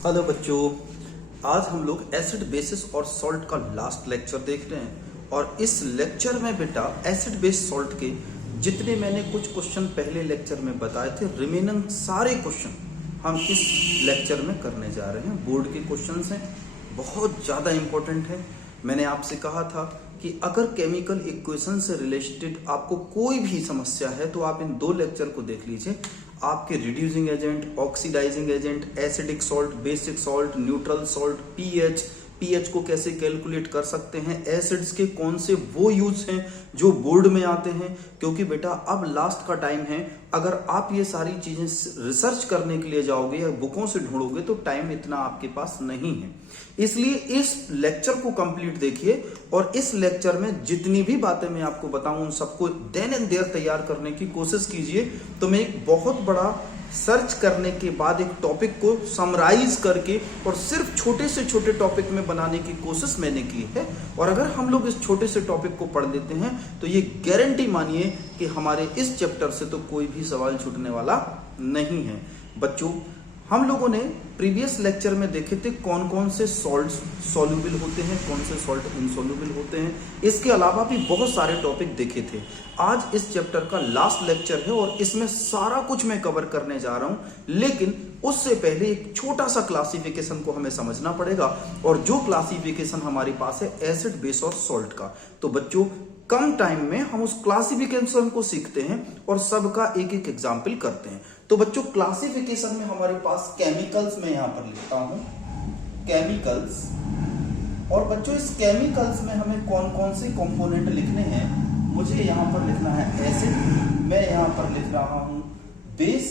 Hello बच्चों, आज हम लोग एसिड बेसिस और सॉल्ट का लास्ट लेक्चर देख रहे हैं। और इस लेक्चर में बेटा एसिड बेस सॉल्ट के जितने मैंने कुछ क्वेश्चन पहले लेक्चर में बताए थे, रिमेनिंग सारे क्वेश्चन हम इस लेक्चर में करने जा रहे हैं। बोर्ड के क्वेश्चंस हैं, बहुत ज़्यादा इंपॉर्टेंट है। मैंने आपसे कहा था कि अगर केमिकल इक्वेशन से रिलेटेड आपको कोई भी समस्या है तो आप इन दो लेक्चर को देख लीजिए। आपके reducing agent, oxidizing agent, acidic salt, basic salt, neutral salt, pH को कैसे कैलकुलेट कर सकते हैं, एसिड्स के कौन से वो यूज हैं जो बोर्ड में आते हैं। क्योंकि बेटा अब लास्ट का टाइम है, अगर आप ये सारी चीजें रिसर्च करने के लिए जाओगे या बुकों से ढूंढोगे तो टाइम इतना आपके पास नहीं है। इसलिए इस लेक्चर को कंप्लीट देखिए और इस लेक्चर में जितनी भी बातें मैं आपको बताऊं उन सबको देन एंड देयर तैयार करने की कोशिश कीजिए। तो मैं एक बहुत बड़ा सर्च करने के बाद एक टॉपिक को समराइज करके और सिर्फ छोटे से छोटे टॉपिक में बनाने की कोशिश मैंने की है। और अगर हम लोग इस छोटे से टॉपिक को पढ़ लेते हैं तो ये गारंटी मानिए कि हमारे इस चैप्टर से तो कोई भी सवाल छूटने वाला नहीं है। बच्चों, हम लोगों ने प्रीवियस लेक्चर में देखे थे कौन कौन से सॉल्ट सॉल्युबल होते हैं, कौन से सॉल्ट इनसॉल्युबल होते हैं। इसके अलावा भी बहुत सारे टॉपिक देखे थे। आज इस चैप्टर का लास्ट लेक्चर है और इसमें सारा कुछ मैं कवर करने जा रहा हूं, लेकिन उससे पहले एक छोटा सा क्लासिफिकेशन को हमें समझना पड़ेगा। और जो क्लासिफिकेशन हमारे पास है एसिड, बेस और सॉल्ट का, तो बच्चों कम टाइम में हम उस क्लासिफिकेशन को सीखते हैं और सबका एक एक एग्जाम्पल करते हैं। तो बच्चों क्लासिफिकेशन में हमारे पास केमिकल्स में यहां पर लिखता हूं केमिकल्स। और बच्चों इस केमिकल्स में हमें कौन कौन से कंपोनेंट लिखने हैं, मुझे यहां पर लिखना है एसिड, मैं यहां पर लिख रहा हूं बेस,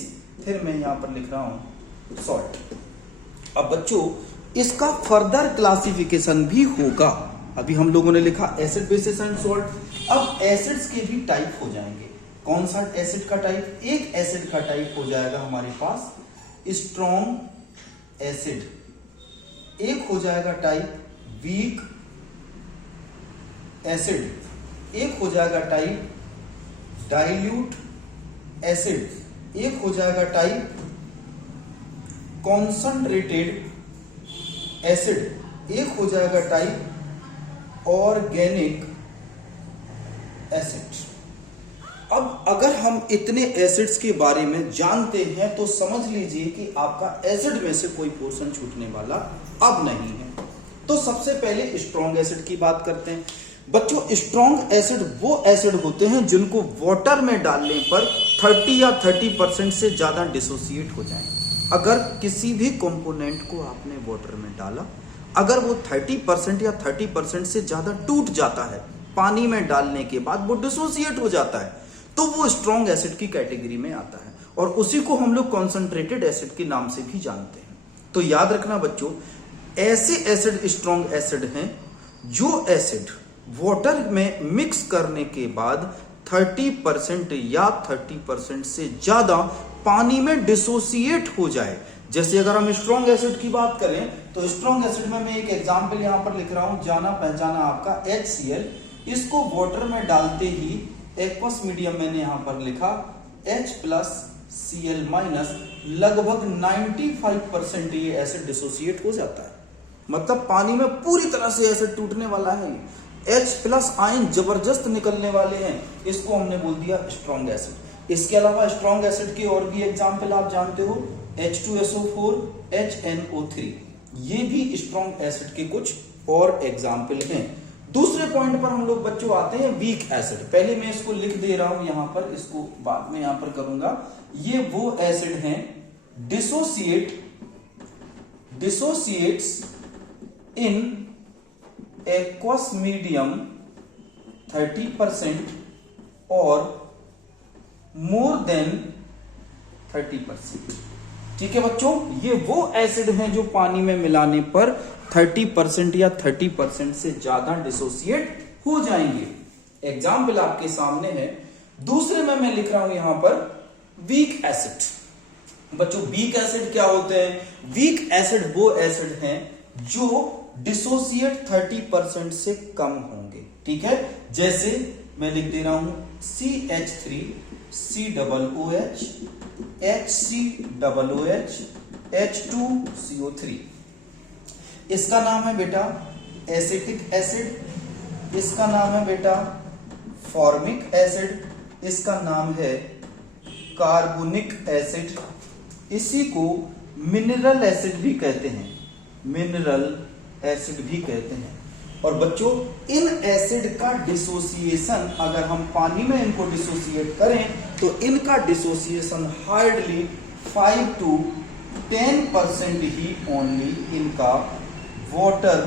फिर मैं यहां पर लिख रहा हूं सॉल्ट। अब बच्चों इसका फर्दर क्लासिफिकेशन भी होगा। अभी हम लोगों ने लिखा एसिड, बेसिस एंड सॉल्ट। अब एसिड्स के भी टाइप हो जाएंगे। कौन सा एसिड का टाइप? एक एसिड का टाइप हो जाएगा हमारे पास स्ट्रॉन्ग एसिड, एक हो जाएगा टाइप वीक एसिड, एक हो जाएगा टाइप डाइल्यूट एसिड, एक हो जाएगा टाइप कॉन्संट्रेटेड एसिड, एक हो जाएगा टाइप ऑर्गेनिक एसिड। अब अगर हम इतने एसिड्स के बारे में जानते हैं तो समझ लीजिए कि आपका एसिड में से कोई पोर्शन छूटने वाला अब नहीं है। तो सबसे पहले स्ट्रॉन्ग एसिड की बात करते हैं। बच्चों स्ट्रॉन्ग एसिड वो एसिड होते हैं जिनको वाटर में डालने पर 30 या 30% से ज्यादा डिसोसिएट हो जाए। अगर किसी भी कंपोनेंट को आपने वाटर में डाला, अगर वो 30% या 30% से ज्यादा टूट जाता है, पानी में डालने के बाद वो डिसोसिएट हो जाता है, तो वो स्ट्रॉन्ग एसिड की कैटेगरी में आता है। और उसी को हम लोग कॉन्सेंट्रेटेड एसिड के नाम से भी जानते हैं। तो याद रखना बच्चों, ऐसे एसिड स्ट्रॉन्ग एसिड हैं जो एसिड वाटर में मिक्स करने के बाद 30% या 30% से ज्यादा पानी में डिसोसिएट हो जाए। जैसे अगर हम स्ट्रॉन्ग एसिड की बात करें तो स्ट्रॉन्ग एसिड में मैं एक एग्जांपल यहां पर लिख रहा हूं, जाना पहचाना आपका HCl। इसको वाटर में डालते ही एक्वस मीडियम मैंने यहां पर लिखा H+Cl-, लगभग 95% ये एसिड डिसोसिएट हो जाता है। मतलब पानी में पूरी तरह से एसिड टूटने वाला है। H+ आयन जबरदस्त निकलने वाले हैं, इसको हमने बोल दिया स्ट्रॉन्ग एसिड। इसके अलावा स्ट्रॉन्ग एसिड के और भी एग्जाम्पल आप जानते हो, H2SO4, HNO3, ये भी स्ट्रॉन्ग एसिड के कुछ और एग्जाम्पल हैं। दूसरे पॉइंट पर हम लोग बच्चों आते हैं वीक एसिड। पहले मैं इसको लिख दे रहा हूं यहां पर, इसको बाद में यहां पर करूंगा। ये वो एसिड हैं डिसोसिएट्स इन एक्वस मीडियम 30% और मोर देन 30%। ठीक है बच्चों, ये वो एसिड हैं जो पानी में मिलाने पर 30% या 30% से ज्यादा डिसोसिएट हो जाएंगे। एग्जाम्पल आपके सामने है। दूसरे में मैं लिख रहा हूं यहां पर वीक एसिड। बच्चों वीक एसिड क्या होते हैं? वीक एसिड वो एसिड हैं जो डिसोसिएट 30% से कम होंगे। ठीक है, जैसे मैं लिख दे रहा हूं CH3, COOH, HCOOH, H2CO3। इसका नाम है बेटा एसिटिक एसिड, इसका नाम है बेटा फॉर्मिक एसिड, इसका नाम है कार्बोनिक एसिड, इसी को मिनरल एसिड भी कहते हैं, मिनरल एसिड भी कहते हैं। और बच्चों इन एसिड का डिसोसिएशन अगर हम पानी में इनको डिसोसिएट करें तो इनका dissociation hardly 5 to 10% he only इनका वाटर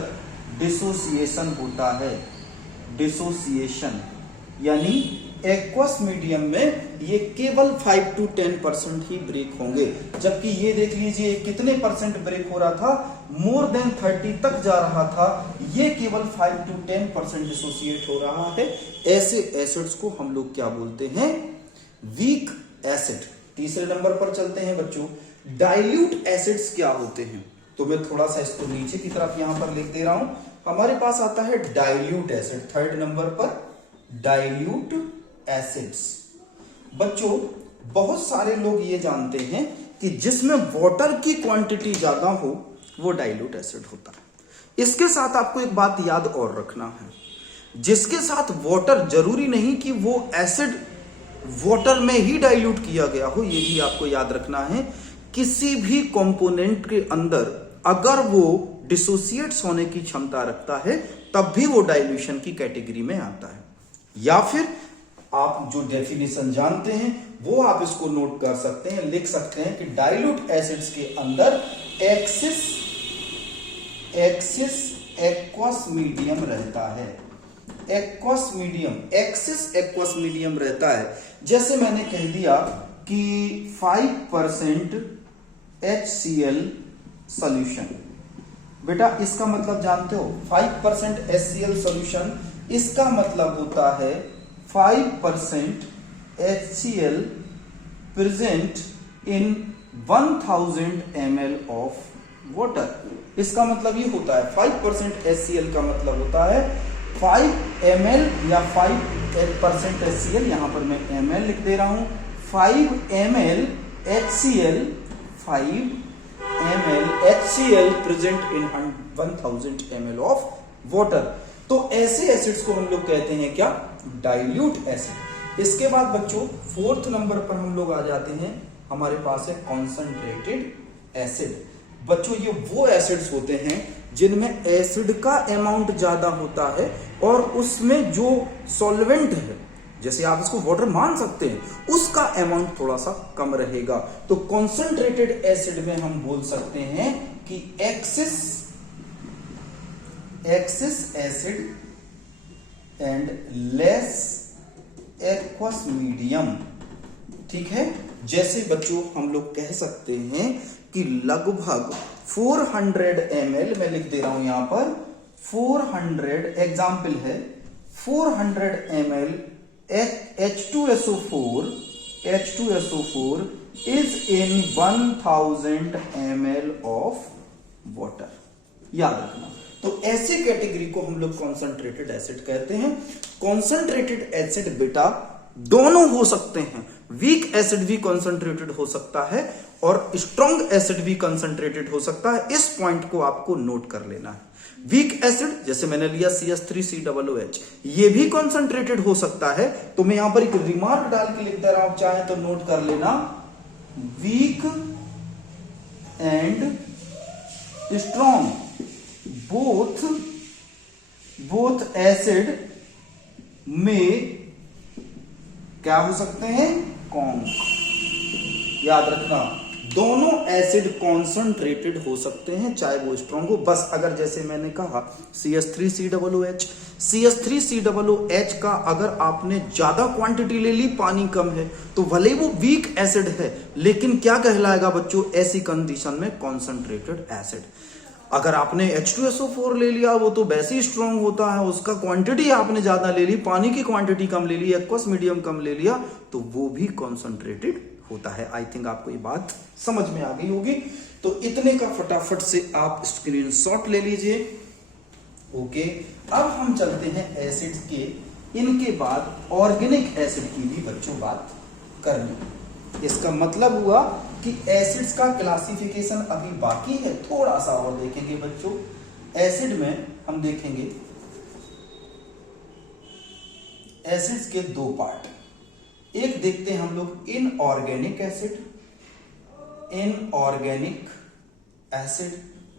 डिसोसिएशन होता है। डिसोसिएशन यानी एक्वस मीडियम में ये केवल 5 to 10% ही ब्रेक होंगे, जबकि ये देख लीजिए कितने परसेंट ब्रेक हो रहा था, मोर देन 30 तक जा रहा था, ये केवल 5 to 10% डिसोसिएट हो रहा है। ऐसे एसिड्स को हम लोग क्या बोलते हैं, वीक एसिड। तीसरे नंबर पर चलते हैं बच्चों, डाइल्यूट एसिड्स क्या होते हैं। तो मैं थोड़ा सा इसको नीचे की तरफ यहां पर लिख दे रहा हूं, हमारे पास आता है डाइल्यूट एसिड, थर्ड नंबर पर डाइल्यूट एसिड्स। बच्चों बहुत सारे लोग ये जानते हैं कि जिसमें वाटर की क्वांटिटी ज्यादा हो वो डाइल्यूट एसिड होता है। इसके साथ आपको एक बात याद और रखना है, जिसके साथ वाटर जरूरी नहीं कि वो एसिड वाटर में ही डाइल्यूट किया गया हो, ये भी आपको याद रखना है। किसी भी कंपोनेंट के अंदर अगर वो डिसोसिएट्स होने की क्षमता रखता है तब भी वो डाइल्यूशन की कैटेगरी में आता है। या फिर आप जो डेफिनेशन जानते हैं वो आप इसको नोट कर सकते हैं, लिख सकते हैं कि डाइल्यूट एसिड्स के अंदर एक्सिस एक्वस मीडियम रहता है। Aqueous medium, axis aqueous medium रहता है। जैसे मैंने कह दिया कि 5% HCl सॉल्यूशन, बेटा इसका मतलब जानते हो 5% HCl सॉल्यूशन, इसका मतलब होता है 5% HCl present in 1000 ml of water. इसका मतलब ये होता है 5% HCl का मतलब होता है 5 ml या 5% HCl, यहां पर मैं ml लिख दे रहा हूं, 5 ml HCl, 5 ml HCl present in 1000 ml of water. तो ऐसे एसिड्स को हम लोग कहते हैं क्या, डाइल्यूट एसिड। इसके बाद बच्चों फोर्थ नंबर पर हम लोग आ जाते हैं, हमारे पास है कॉन्सेंट्रेटेड एसिड। बच्चों ये वो एसिड्स होते हैं जिनमें एसिड का अमाउंट ज्यादा होता है और उसमें जो सॉल्वेंट है, जैसे आप इसको वाटर मान सकते हैं, उसका अमाउंट थोड़ा सा कम रहेगा। तो कॉन्सेंट्रेटेड एसिड में हम बोल सकते हैं कि axis acid and less aqueous medium. ठीक है, जैसे बच्चों हम लोग कह सकते हैं कि लगभग 400 ml, मैं लिख दे रहा हूं यहां पर 400, एग्जाम्पल है 400 ml H2SO4 is in 1000 ml of water। याद रखना, तो ऐसी कैटेगरी को हम लोग कॉन्सेंट्रेटेड एसिड कहते हैं। कॉन्सेंट्रेटेड एसिड बेटा दोनों हो सकते हैं, वीक एसिड भी कॉन्सेंट्रेटेड हो सकता है और स्ट्रॉन्ग एसिड भी कॉन्सेंट्रेटेड हो सकता है। इस पॉइंट को आपको नोट कर लेना है। वीक एसिड जैसे मैंने लिया CH3COOH, ये भी कॉन्सेंट्रेटेड हो सकता है। तो मैं यहां पर एक रिमार्क डाल के लिख दे रहा हूं, चाहे तो नोट कर लेना, weak and strong both acid में क्या हो सकते हैं, कॉन्क। याद रखना, दोनों एसिड कॉन्सेंट्रेटेड हो सकते हैं चाहे वो स्ट्रॉन्ग हो। बस अगर जैसे मैंने कहा CH3COOH का अगर आपने ज्यादा क्वांटिटी ले ली, पानी कम है, तो भले वो वीक एसिड है लेकिन क्या कहलाएगा बच्चों, ऐसी कंडीशन में कॉन्सेंट्रेटेड एसिड। अगर आपने H2SO4 ले लिया, वो तो वैसे ही स्ट्रॉन्ग होता है, उसका क्वांटिटी आपने ज्यादा ले ली, पानी की क्वांटिटी कम ले ली, एक्वस मीडियम कम ले लिया, तो वो भी कॉन्सेंट्रेटेड होता है। आई थिंक आपको ये बात समझ में आ गई होगी। तो इतने का फटाफट से आप स्क्रीनशॉट ले लीजिए। ओके, अब हम चलते हैं एसिड्स के, इनके बाद ऑर्गेनिक एसिड की भी बच्चों बात करनी। इसका मतलब हुआ कि एसिड्स का क्लासिफिकेशन अभी बाकी है, थोड़ा सा और देखेंगे बच्चों। एसिड में हम देखेंगे एसिड्स के दो पार्ट, एक देखते हैं हम लोग इनऑर्गेनिक एसिड, इनऑर्गेनिक एसिड,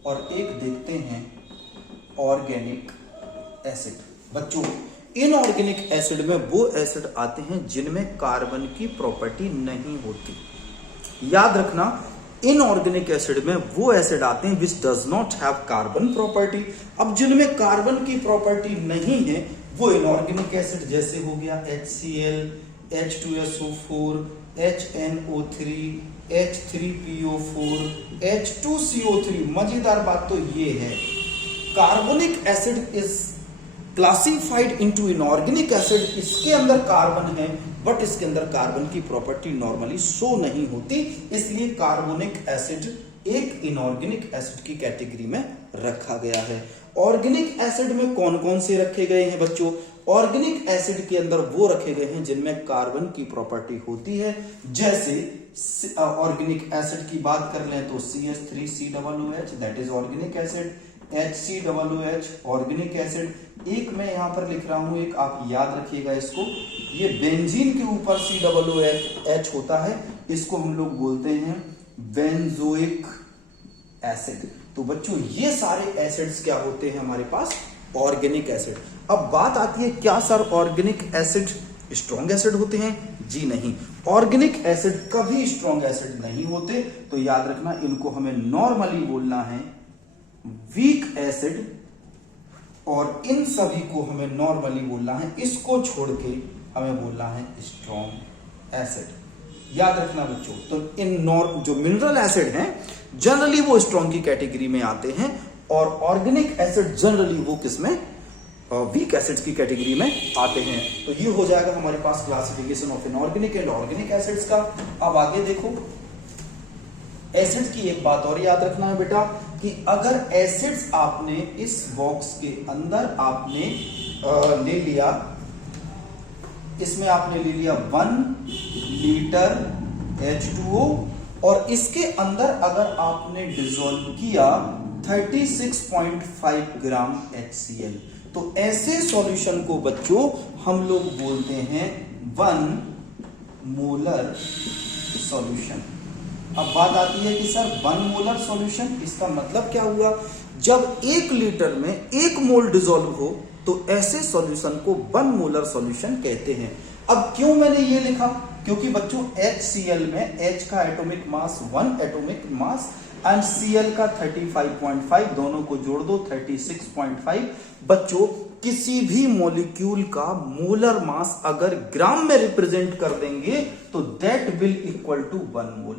और एक देखते हैं ऑर्गेनिक एसिड। बच्चों इनऑर्गेनिक एसिड में वो एसिड आते हैं जिनमें कार्बन की प्रॉपर्टी नहीं होती। याद रखना, इनऑर्गेनिक एसिड में वो एसिड आते हैं which does not have carbon property. अब जिनमें कार्बन की प्रॉपर्टी नहीं है वो इनऑर्गेनिक एसिड, जैसे हो गया HCl, H2SO4, HNO3, H3PO4, H2CO3। मजेदार बात तो ये है, carbonic acid is classified into inorganic acid. इसके अंदर कार्बन है बट इसके अंदर कार्बन की प्रॉपर्टी नॉर्मली शो नहीं होती, इसलिए कार्बोनिक एसिड एक इनऑर्गेनिक एसिड की कैटेगरी में रखा गया है। ऑर्गेनिक एसिड में कौन कौन से रखे गए हैं बच्चों? ऑर्गेनिक एसिड के अंदर वो रखे गए हैं जिनमें कार्बन की प्रॉपर्टी होती है। जैसे ऑर्गेनिक एसिड की बात कर लें तो CH3COOH that is organic acid, HCOOH organic acid. एक मैं यहां पर लिख रहा हूं, एक आप याद रखिएगा इसको, ये बेंजीन के ऊपर COOH होता है, इसको हम लोग बोलते हैं बेंजोइक एसिड। तो बच्चों ये सारे एसिड्स क्या होते हैं हमारे पास? Organic acid. अब बात आती है क्या sir organic acid strong acid होते हैं? जी नहीं, ऑर्गेनिक एसिड कभी स्ट्रॉन्ग एसिड नहीं होते। तो याद रखना, इनको हमें नॉर्मली बोलना है वीक एसिड, और इन सभी को हमें नॉर्मली बोलना है, इसको छोड़ के हमें बोलना है स्ट्रॉन्ग एसिड। याद रखना बच्चों, तो इन जो मिनरल एसिड हैं जनरली वो स्ट्रॉन्ग की कैटेगरी में आते हैं, और ऑर्गेनिक एसिड जनरली वो किसमें? वीक एसिड्स की कैटेगरी में आते हैं। तो ये हो जाएगा हमारे पास classification of inorganic and organic acids का। अब आगे देखो, एसिड्स की एक बात और याद रखना है बेटा कि अगर एसिड्स आपने इस बॉक्स के अंदर आपने ले लिया, इसमें आपने ले लिया 1 लीटर H2O, और इसके अंदर अगर आपने डिसॉल्व किया 36.5 ग्राम HCl, तो ऐसे सॉल्यूशन को बच्चों हम लोग बोलते हैं 1 मोलर सॉल्यूशन। अब बात आती है कि सर 1 मोलर सॉल्यूशन, इसका मतलब क्या हुआ? जब 1 लीटर में 1 मोल डिसॉल्व हो तो ऐसे सॉल्यूशन को 1 मोलर सॉल्यूशन कहते हैं। अब क्यों मैंने ये लिखा? क्योंकि बच्चों HCl में H का atomic mass 1 atomic mass and Cl का 35.5, दोनों को जोड़ दो 36.5। बच्चों किसी भी मॉलिक्यूल का मोलर मास अगर ग्राम में रिप्रेजेंट कर देंगे तो दैट विल इक्वल टू 1 मोल।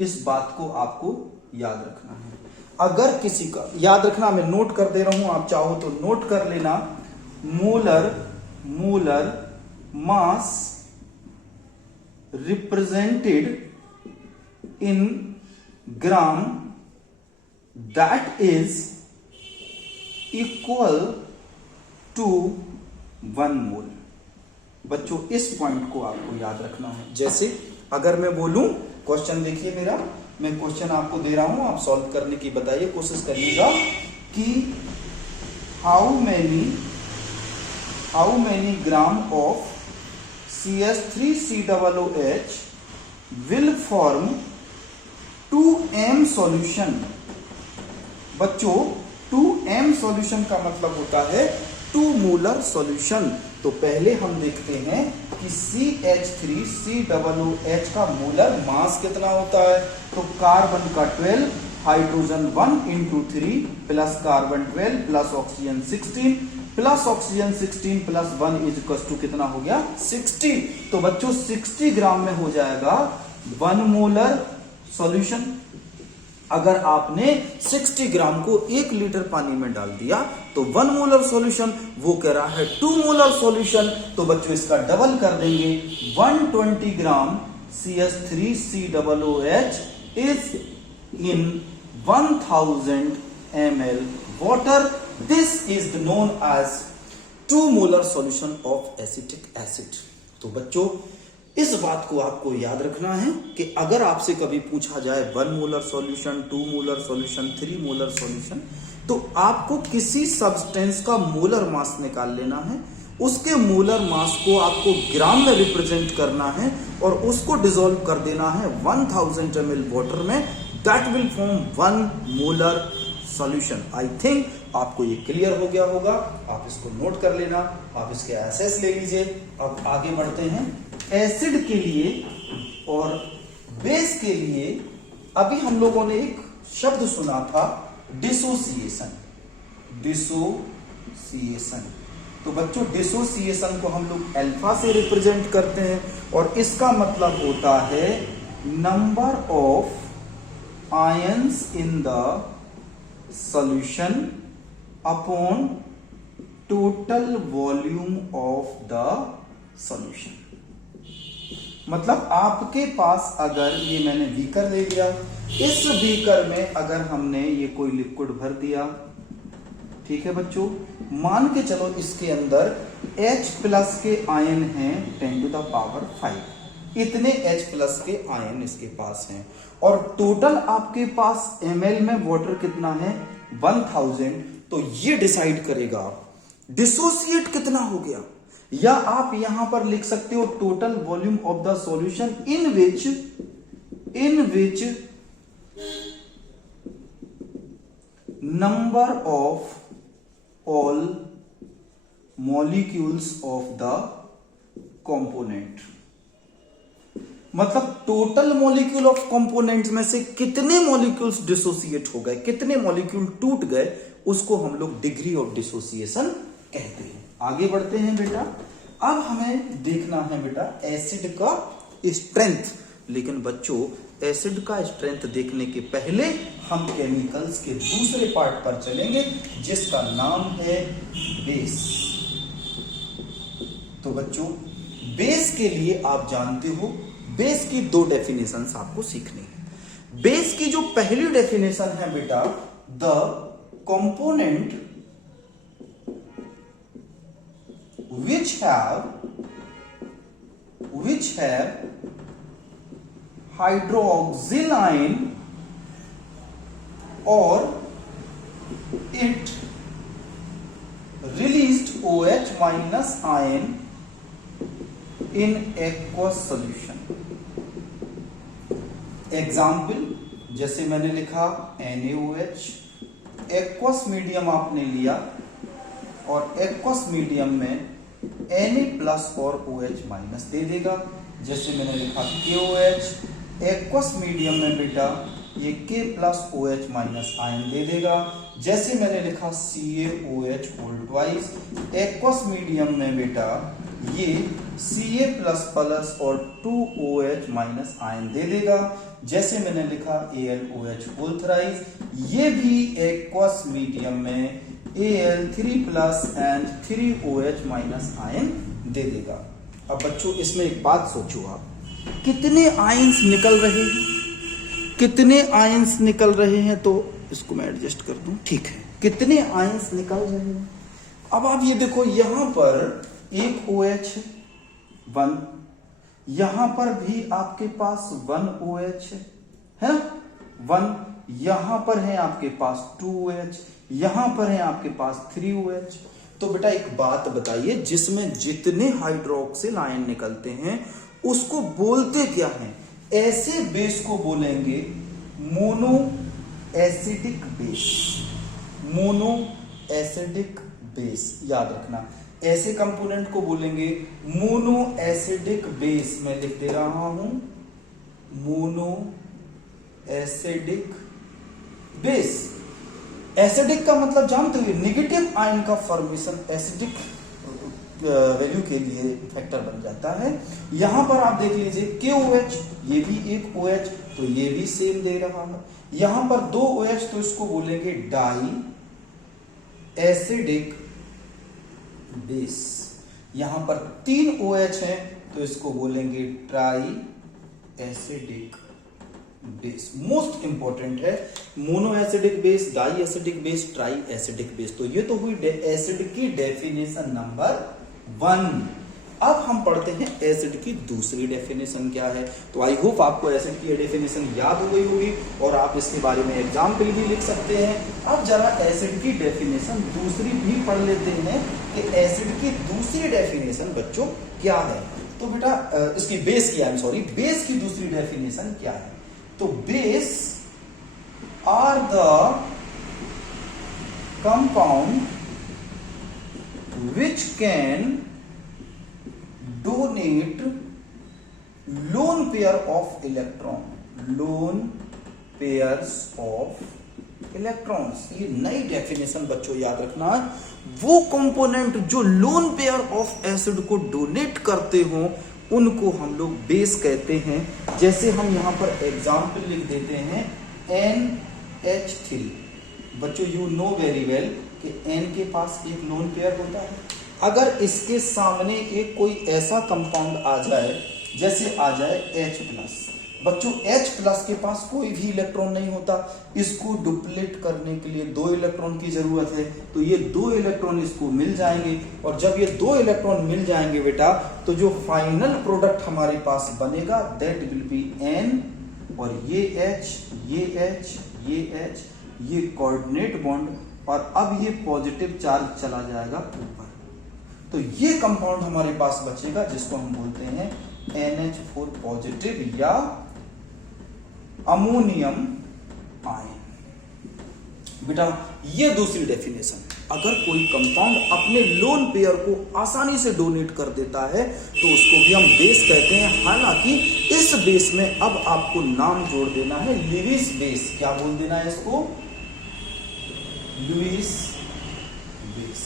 इस बात को आपको याद रखना है। अगर किसी का, याद रखना, मैं नोट कर दे रहा हूं, आप चाहो तो नोट कर लेना, molar mass represented in gram that is equal to 1 mole. बच्चों इस पॉइंट को आपको याद रखना है। जैसे अगर मैं बोलूं, क्वेश्चन देखिए मेरा, मैं क्वेश्चन आपको दे रहा हूं, आप सॉल्व करने की बताइए, कोशिश करिएगा कि how many gram of CH3COOH will form 2M solution. बच्चों 2M सॉल्यूशन का मतलब होता है 2 मोलर सॉल्यूशन। तो पहले हम देखते हैं कि CH3COOH का मोलर मास कितना होता है। तो कार्बन का 12, hydrogen 1 into 3 plus carbon 12 plus oxygen 16 plus oxygen 16 plus 1 is equal to कितना हो गया? 60। तो बच्चों 60 ग्राम में हो जाएगा 1 मोलर सॉल्यूशन। अगर आपने 60 ग्राम को 1 लीटर पानी में डाल दिया तो 1 मोलर सॉल्यूशन, वो कह रहा है 2 मोलर सॉल्यूशन। तो बच्चों इसका डबल कर देंगे, 120 ग्राम CH3COOH is in 1000 ml water. This is known as 2 molar solution of acetic acid. तो बच्चों इस बात को आपको याद रखना है कि अगर आपसे कभी पूछा जाए 1 molar solution, 2 molar solution, 3 molar solution, तो आपको किसी सब्सटेंस का मोलर मास निकाल लेना है, उसके मोलर मास को आपको ग्राम में रिप्रेजेंट करना है और उसको डिसॉल्व कर देना है 1000 ml वाटर में। That will form 1 molar solution. I think आपको ये क्लियर हो गया होगा, आप इसको नोट कर लेना, आप इसके एसेस ले लीजिए। अब आगे बढ़ते हैं एसिड के लिए और बेस के लिए। अभी हम लोगों ने एक शब्द सुना था डिसोसिएशन। डिसोसिएशन, तो बच्चों डिसोसिएशन को हम लोग अल्फा से रिप्रेजेंट करते हैं और इसका मतलब होता है number of ions in the solution upon total volume of the solution। मतलब आपके पास अगर ये मैंने बीकर ले लिया, इस बीकर में अगर हमने ये कोई लिक्विड भर दिया, ठीक है बच्चों, मान के चलो इसके अंदर H प्लस के आयन हैं 10⁵, इतने H प्लस के आयन इसके पास हैं और टोटल आपके पास ml में वाटर कितना है 1000। तो ये डिसाइड करेगा डिसोसिएट कितना हो गया, या आप यहां पर लिख सकते हो total volume of the solution in which number of all molecules of the component. मतलब टोटल मॉलिक्यूल ऑफ कंपोनेंट्स में से कितने मॉलिक्यूल्स डिसोसिएट हो गए, कितने मॉलिक्यूल टूट गए, उसको हम लोग डिग्री ऑफ डिसोसिएशन कहते हैं। आगे बढ़ते हैं बेटा। अब हमें देखना है बेटा एसिड का स्ट्रेंथ। लेकिन बच्चों एसिड का स्ट्रेंथ देखने के पहले हम केमिकल्स के दूसरे पार्ट पर चलेंगे जिसका नाम है बेस। तो बच्चों बेस के लिए आप जानते हो बेस की 2 डेफिनेशंस आपको सीखनी है। बेस की जो पहली डेफिनेशन है बेटा, the component which have hydroxyl ion or it released OH minus ion in aqueous solution। Example जैसे मैंने लिखा NaOH, एक्वस मीडियम आपने लिया और एक्वस मीडियम में Na प्लस और OH माइनस दे देगा। जैसे मैंने लिखा KOH, एक्वस मीडियम में बेटा ये K plus OH minus ion दे देगा। जैसे मैंने लिखा CaOH whole twice, aqueous medium में बेटा ये Ca प्लस और 2OH माइनस आयन दे देगा। जैसे मैंने लिखा AlOH होल थ्राइस, ये भी एक्वस मीडियम में Al3 plus and 3OH minus ion दे देगा। अब बच्चों इसमें एक बात सोचो आप, कितने आयंस निकल रहे हैं, कितने आयंस निकल रहे हैं, तो इसको मैं एडजस्ट कर दूं, ठीक है, कितने आयंस निकल रहे हैं। अब आप ये देखो यहां पर एक OH 1, यहां पर भी आपके पास 1 OH है ना 1, यहां पर है आपके पास 2OH, यहां पर है आपके पास 3OH। तो बेटा एक बात बताइए, जिसमें जितने हाइड्रोक्सिल आयन निकलते हैं उसको बोलते क्या हैं? ऐसे बेस को बोलेंगे mono acidic base. Mono acidic base याद रखना, ऐसे कंपोनेंट को बोलेंगे मोनो एसिडिक बेस। मैं लिख दे रहा हूं मोनो एसिडिक बेस। एसिडिक का मतलब जानते हो, नेगेटिव आयन का फॉर्मेशन एसिडिक वैल्यू के लिए फैक्टर बन जाता है। यहां पर आप देख लीजिए KOH, ये भी एक OH, तो ये भी सेम दे रहा है। यहां पर 2 OH, तो इसको बोलेंगे डाई एसिडिक बेस। यहां पर 3 OH है, तो इसको बोलेंगे tri acidic base. Most important है mono acidic base, di acidic base, tri acidic base. तो ये तो हुई एसिड की डेफिनेशन नंबर 1। अब हम पढ़ते हैं एसिड की दूसरी डेफिनेशन क्या है। तो आई होप आपको एसिड की डेफिनेशन याद हो गई होगी और आप इसके बारे में एग्जाम्पल भी लिख सकते हैं। अब जरा एसिड की डेफिनेशन दूसरी भी पढ़ लेते हैं कि एसिड की दूसरी डेफिनेशन बच्चों क्या है। तो बेटा इसकी बेस की दूसरी डेफिनेशन क्या है। तो base are the compound which can donate lone pair of lone pairs of electrons। ये नई डेफिनेशन बच्चों याद रखना, वो कंपोनेंट जो लोन पेयर ऑफ एसिड को डोनेट करते हो उनको हम लोग बेस कहते हैं। जैसे हम यहां पर एग्जाम्पल लिख देते हैं NH3। बच्चों यू नो वेरी वेल कि N के पास एक लोन पेयर होता है। अगर इसके सामने एक कोई ऐसा कंपाउंड आ जाए, जैसे आ जाए H+, बच्चों H+ के पास कोई भी इलेक्ट्रॉन नहीं होता, इसको डुप्लीट करने के लिए 2 इलेक्ट्रॉन की जरूरत है। तो ये 2 इलेक्ट्रॉन इसको मिल जाएंगे और जब ये 2 इलेक्ट्रॉन मिल जाएंगे बेटा, तो जो फाइनल प्रोडक्ट हमारे पास बनेगा दैट विल बी N, और ये H, ये कोऑर्डिनेट बॉन्ड, और अब ये पॉजिटिव चार्ज चला जाएगा ऊपर। तो ये कंपाउंड हमारे पास बचेगा जिसको हम बोलते हैं NH4 पॉजिटिव या अमोनियम आयन। बेटा ये दूसरी डेफिनेशन, अगर कोई कंपाउंड अपने लोन पेयर को आसानी से डोनेट कर देता है तो उसको भी हम बेस कहते हैं। हालांकि इस बेस में अब आपको नाम जोड़ देना है लुईस बेस। क्या बोल देना है इसको? Lewis base.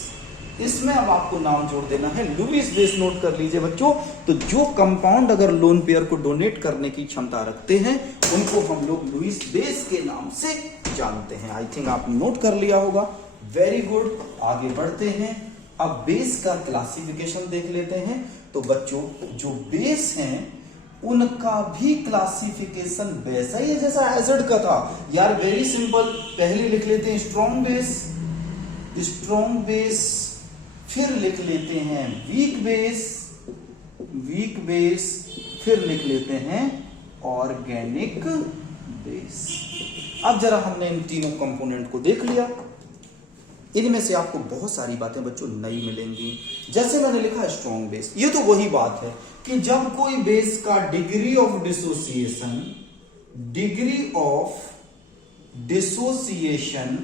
इसमें अब आपको नाम जोड़ देना है लुईस बेस। नोट कर लीजिए बच्चों। तो जो कंपाउंड अगर लोन पेयर को डोनेट करने की क्षमता रखते हैं उनको हम लोग लुईस बेस के नाम से जानते हैं। आई थिंक आपने नोट कर लिया होगा। वेरी गुड, आगे बढ़ते हैं। अब बेस का क्लासिफिकेशन देख लेते हैं। तो बच्चों जो बेस हैं उनका भी क्लासिफिकेशन वैसा ही है जैसा एसिड का था यार। वेरी सिंपल, पहले लिख लेते हैं स्ट्रॉन्ग बेस, फिर लिख लेते हैं वीक बेस, फिर लिख लेते हैं ऑर्गेनिक बेस। अब जरा हमने इन तीनों कंपोनेंट को देख लिया। इनमें से आपको बहुत सारी बातें बच्चों नई मिलेंगी। जैसे मैंने लिखा स्ट्रॉन्ग बेस, ये तो वही बात है कि जब कोई बेस का डिग्री ऑफ डिसोसिएशन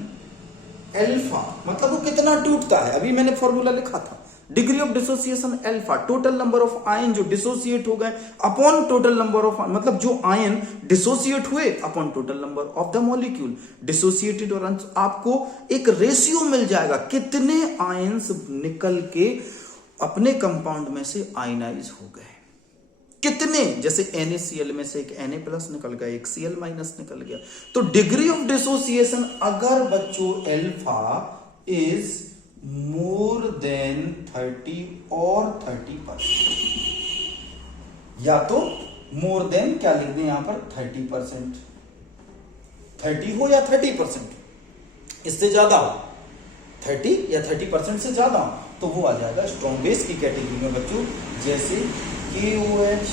अल्फा, मतलब वो कितना टूटता है, अभी मैंने फॉर्मूला लिखा था, degree of dissociation alpha, total number of ion जो डिसोसिएट हो गए अपॉन टोटल नंबर ऑफ, मतलब जो आयन डिसोसिएट हुए upon total number of the molecule dissociated. और आपको एक रेशियो मिल जाएगा कितने आयन्स निकल के अपने कंपाउंड में से आयनाइज हो गए, कितने। जैसे NaCl में से एक Na+ निकल गया, एक Cl- निकल गया। तो डिग्री ऑफ डिसोसिएशन अगर बच्चों अल्फा इज मोर देन 30 और 30%, या तो मोर देन क्या लिख दें यहां पर 30%, 30 हो या 30%, इससे ज्यादा हो, 30 या 30% से ज्यादा हो, तो वो आ जाएगा स्ट्रॉन्ग बेस की कैटेगरी में बच्चों। जैसे KOH,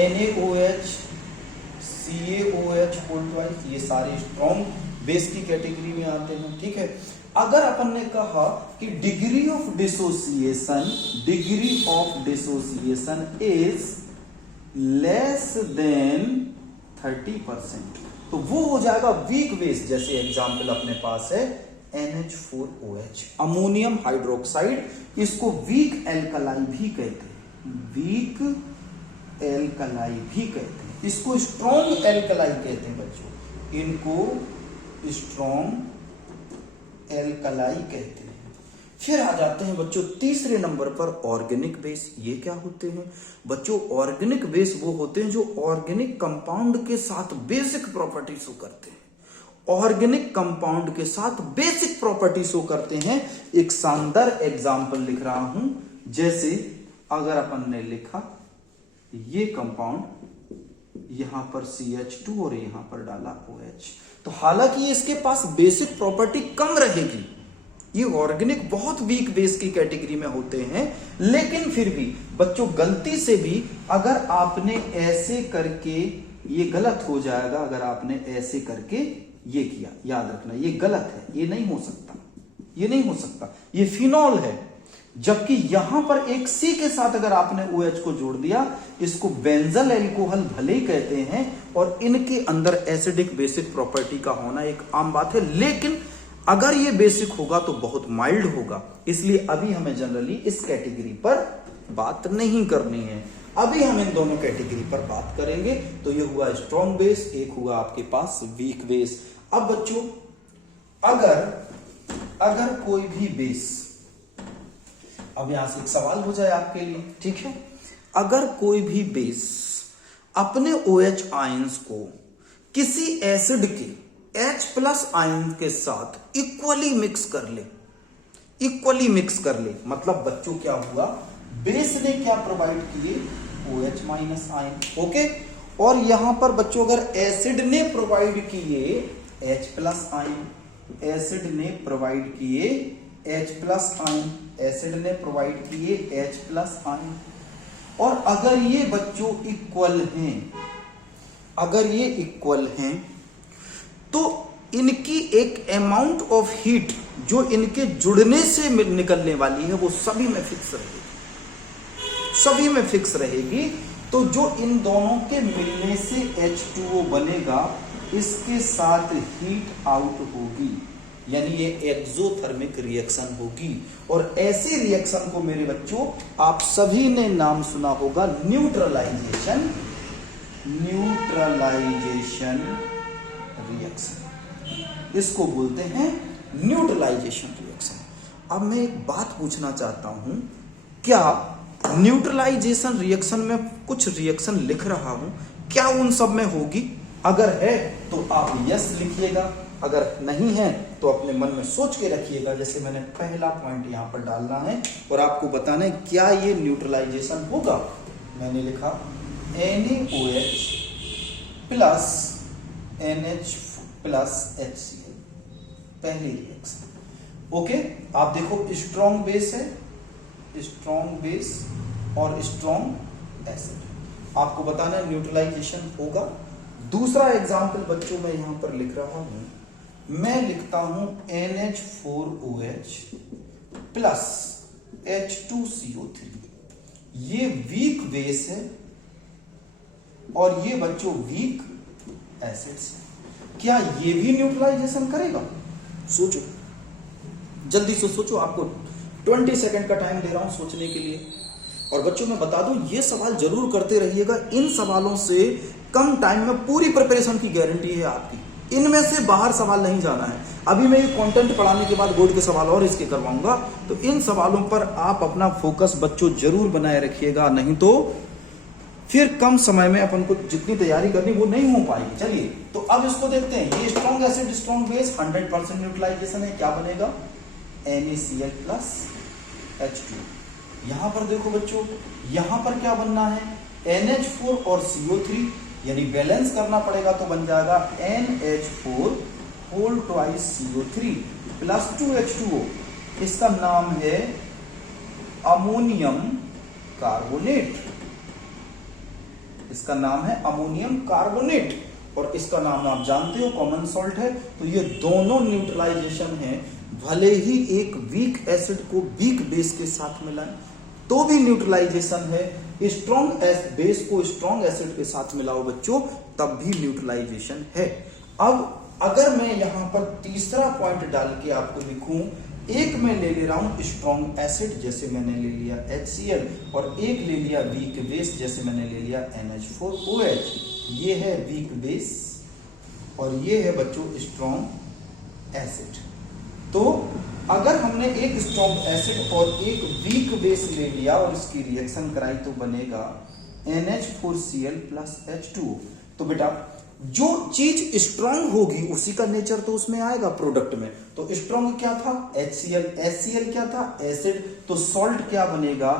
NaOH, CaOH, ये सारे स्ट्रॉन्ग बेस की कैटेगरी में आते हैं। ठीक है। अगर अपन ने कहा कि degree of dissociation is less than 30%, तो वो हो जाएगा वीक बेस। जैसे एग्जांपल अपने पास है NH4OH, अमोनियम हाइड्रोक्साइड, इसको वीक एल्कलाई भी कहते हैं, इसको स्ट्रॉन्ग एल्कलाई कहते हैं बच्चों, इनको स्ट्रॉन्ग एल्कलाई कहते हैं। फिर आ जाते हैं बच्चों तीसरे नंबर पर ऑर्गेनिक बेस। ये क्या होते हैं बच्चों? ऑर्गेनिक बेस वो होते हैं जो ऑर्गेनिक कंपाउंड के साथ बेसिक प्रॉपर्टी शो करते हैं, ऑर्गेनिक कंपाउंड के साथ बेसिक प्रॉपर्टी शो करते हैं। एक शानदार एग्जांपल लिख रहा हूं। जैसे अगर अपन ने लिखा ये कंपाउंड, यहां पर CH2 और यहां पर डाला OH, तो हालांकि इसके पास बेसिक प्रॉपर्टी कम रहेगी, ये ऑर्गेनिक बहुत वीक बेस की कैटेगरी में होते हैं, लेकिन फिर भी बच्चों गलती से भी अगर आपने ऐसे करके, ये गलत हो जाएगा अगर आपने ऐसे करके ये किया, याद रखना ये गलत है, ये नहीं हो सकता, ये नहीं हो सकता, ये फिनॉल है। जबकि यहां पर एक सी के साथ अगर आपने OH को जोड़ दिया, इसको बेंजल एल्कोहल भले ही कहते हैं, और इनके अंदर एसिडिक बेसिक प्रॉपर्टी का होना एक आम बात है, लेकिन अगर ये बेसिक होगा तो बहुत माइल्ड होगा। इसलिए अभी हमें जनरली इस कैटेगरी पर बात नहीं करनी है, अभी हम इन दोनों कैटेगरी पर बात करेंगे। तो ये हुआ स्ट्रॉन्ग बेस, एक हुआ आपके पास वीक बेस। अब बच्चों अगर कोई भी बेस, अब यहां से एक सवाल हो जाए आपके लिए, ठीक है, अगर कोई भी बेस अपने OH आयंस को किसी एसिड के H+ आयन के साथ इक्वली मिक्स कर ले, इक्वली मिक्स कर ले, मतलब बच्चों क्या हुआ, बेस ने क्या प्रोवाइड किए, OH- आयन, ओके। और यहां पर बच्चों अगर एसिड ने प्रोवाइड किए H+ आयन, एसिड ने प्रोवाइड किए H+ आयन, एसिड ने प्रोवाइड किए H+ आयन, और अगर ये बच्चों इक्वल हैं, अगर ये इक्वल हैं, तो इनकी एक अमाउंट ऑफ हीट जो इनके जुड़ने से निकलने वाली है वो सभी में फिक्स रहेगी, सभी में फिक्स रहेगी। तो जो इन दोनों के मिलने से H2O बनेगा, इसके साथ हीट आउट होगी, यानी ये एक्सोथर्मिक रिएक्शन होगी। और ऐसी रिएक्शन को मेरे बच्चों आप सभी ने नाम सुना होगा, न्यूट्रलाइजेशन, न्यूट्रलाइजेशन रिएक्शन, इसको बोलते हैं न्यूट्रलाइजेशन रिएक्शन। अब मैं एक बात पूछना चाहता हूं, क्या न्यूट्रलाइजेशन रिएक्शन में कुछ रिएक्शन लिख रहा हूं, क्या उन सब में होगी? अगर है तो आप यस लिखिएगा, अगर नहीं है तो अपने मन में सोच के रखिएगा। जैसे मैंने पहला पॉइंट यहां पर डालना है और आपको बताना है क्या ये न्यूट्रलाइजेशन होगा। मैंने लिखा NaOH plus NH plus HCl, पहली रिएक्शन, ओके। आप देखो स्ट्रॉन्ग बेस है, स्ट्रॉन्ग बेस और स्ट्रॉन्ग एसिड, आपको बताना है न्यूट्रलाइजेशन होगा। दूसरा एग्जाम्पल बच्चों मैं यहां पर लिख रहा हूं, मैं लिखता हूं NH4OH प्लस H2CO3, ये वीक बेस है और ये बच्चों वीक एसिड्स है। क्या ये भी न्यूट्रलाइजेशन करेगा? सोचो, जल्दी से सोचो, आपको 20 सेकंड का टाइम दे रहा हूं सोचने के लिए। और बच्चों मैं बता दूं, ये सवाल जरूर करते रहिएगा, इन सवालों से कम टाइम में पूरी प्रिपरेशन की गारंटी है आपकी, इनमें से बाहर सवाल नहीं जाना है। अभी मैं ये कंटेंट पढ़ाने के बाद बोर्ड के सवाल और इसके करवाऊंगा, तो इन सवालों पर आप अपना फोकस बच्चों जरूर बनाए रखिएगा, नहीं तो फिर कम समय में अपन को जितनी तैयारी करनी वो नहीं हो पाएगी। चलिए तो अब इसको देखते हैं, ये strong acid strong base 100% neutralization है, क्या बनेगा, NaCl प्लस H2। यहां पर देखो बच्चों, यहां पर क्या बनना है, NH4 और CO3, यानी बैलेंस करना पड़ेगा, तो बन जाएगा NH4 whole twice CO3 plus 2H2O। इसका नाम है अमोनियम कार्बोनेट, इसका नाम है अमोनियम कार्बोनेट, और इसका नाम आप जानते हो कॉमन सॉल्ट है। तो ये दोनों न्यूट्रलाइजेशन है, भले ही एक वीक एसिड को वीक बेस के साथ मिलाएं तो भी न्यूट्रलाइजेशन है, स्ट्रॉन्ग बेस को स्ट्रॉन्ग एसिड के साथ मिलाओ बच्चों तब भी न्यूट्रलाइजेशन है। अब अगर मैं यहां पर तीसरा पॉइंट डाल के आपको लिखूं, एक मैं ले रहा हूं स्ट्रॉन्ग एसिड, जैसे मैंने ले लिया HCl, और एक ले लिया वीक बेस, जैसे मैंने ले लिया NH4OH। ये है वीक बेस और ये है बच्चों स्ट्रॉन्ग एसिड। तो अगर हमने एक स्ट्रॉन्ग एसिड और एक वीक बेस ले लिया और इसकी रिएक्शन कराई तो बनेगा NH4Cl प्लस H2O। तो बेटा जो चीज स्ट्रॉन्ग होगी उसी का नेचर तो उसमें आएगा प्रोडक्ट में। तो स्ट्रॉन्ग क्या था, HCl, HCl क्या था, एसिड, तो सॉल्ट क्या बनेगा,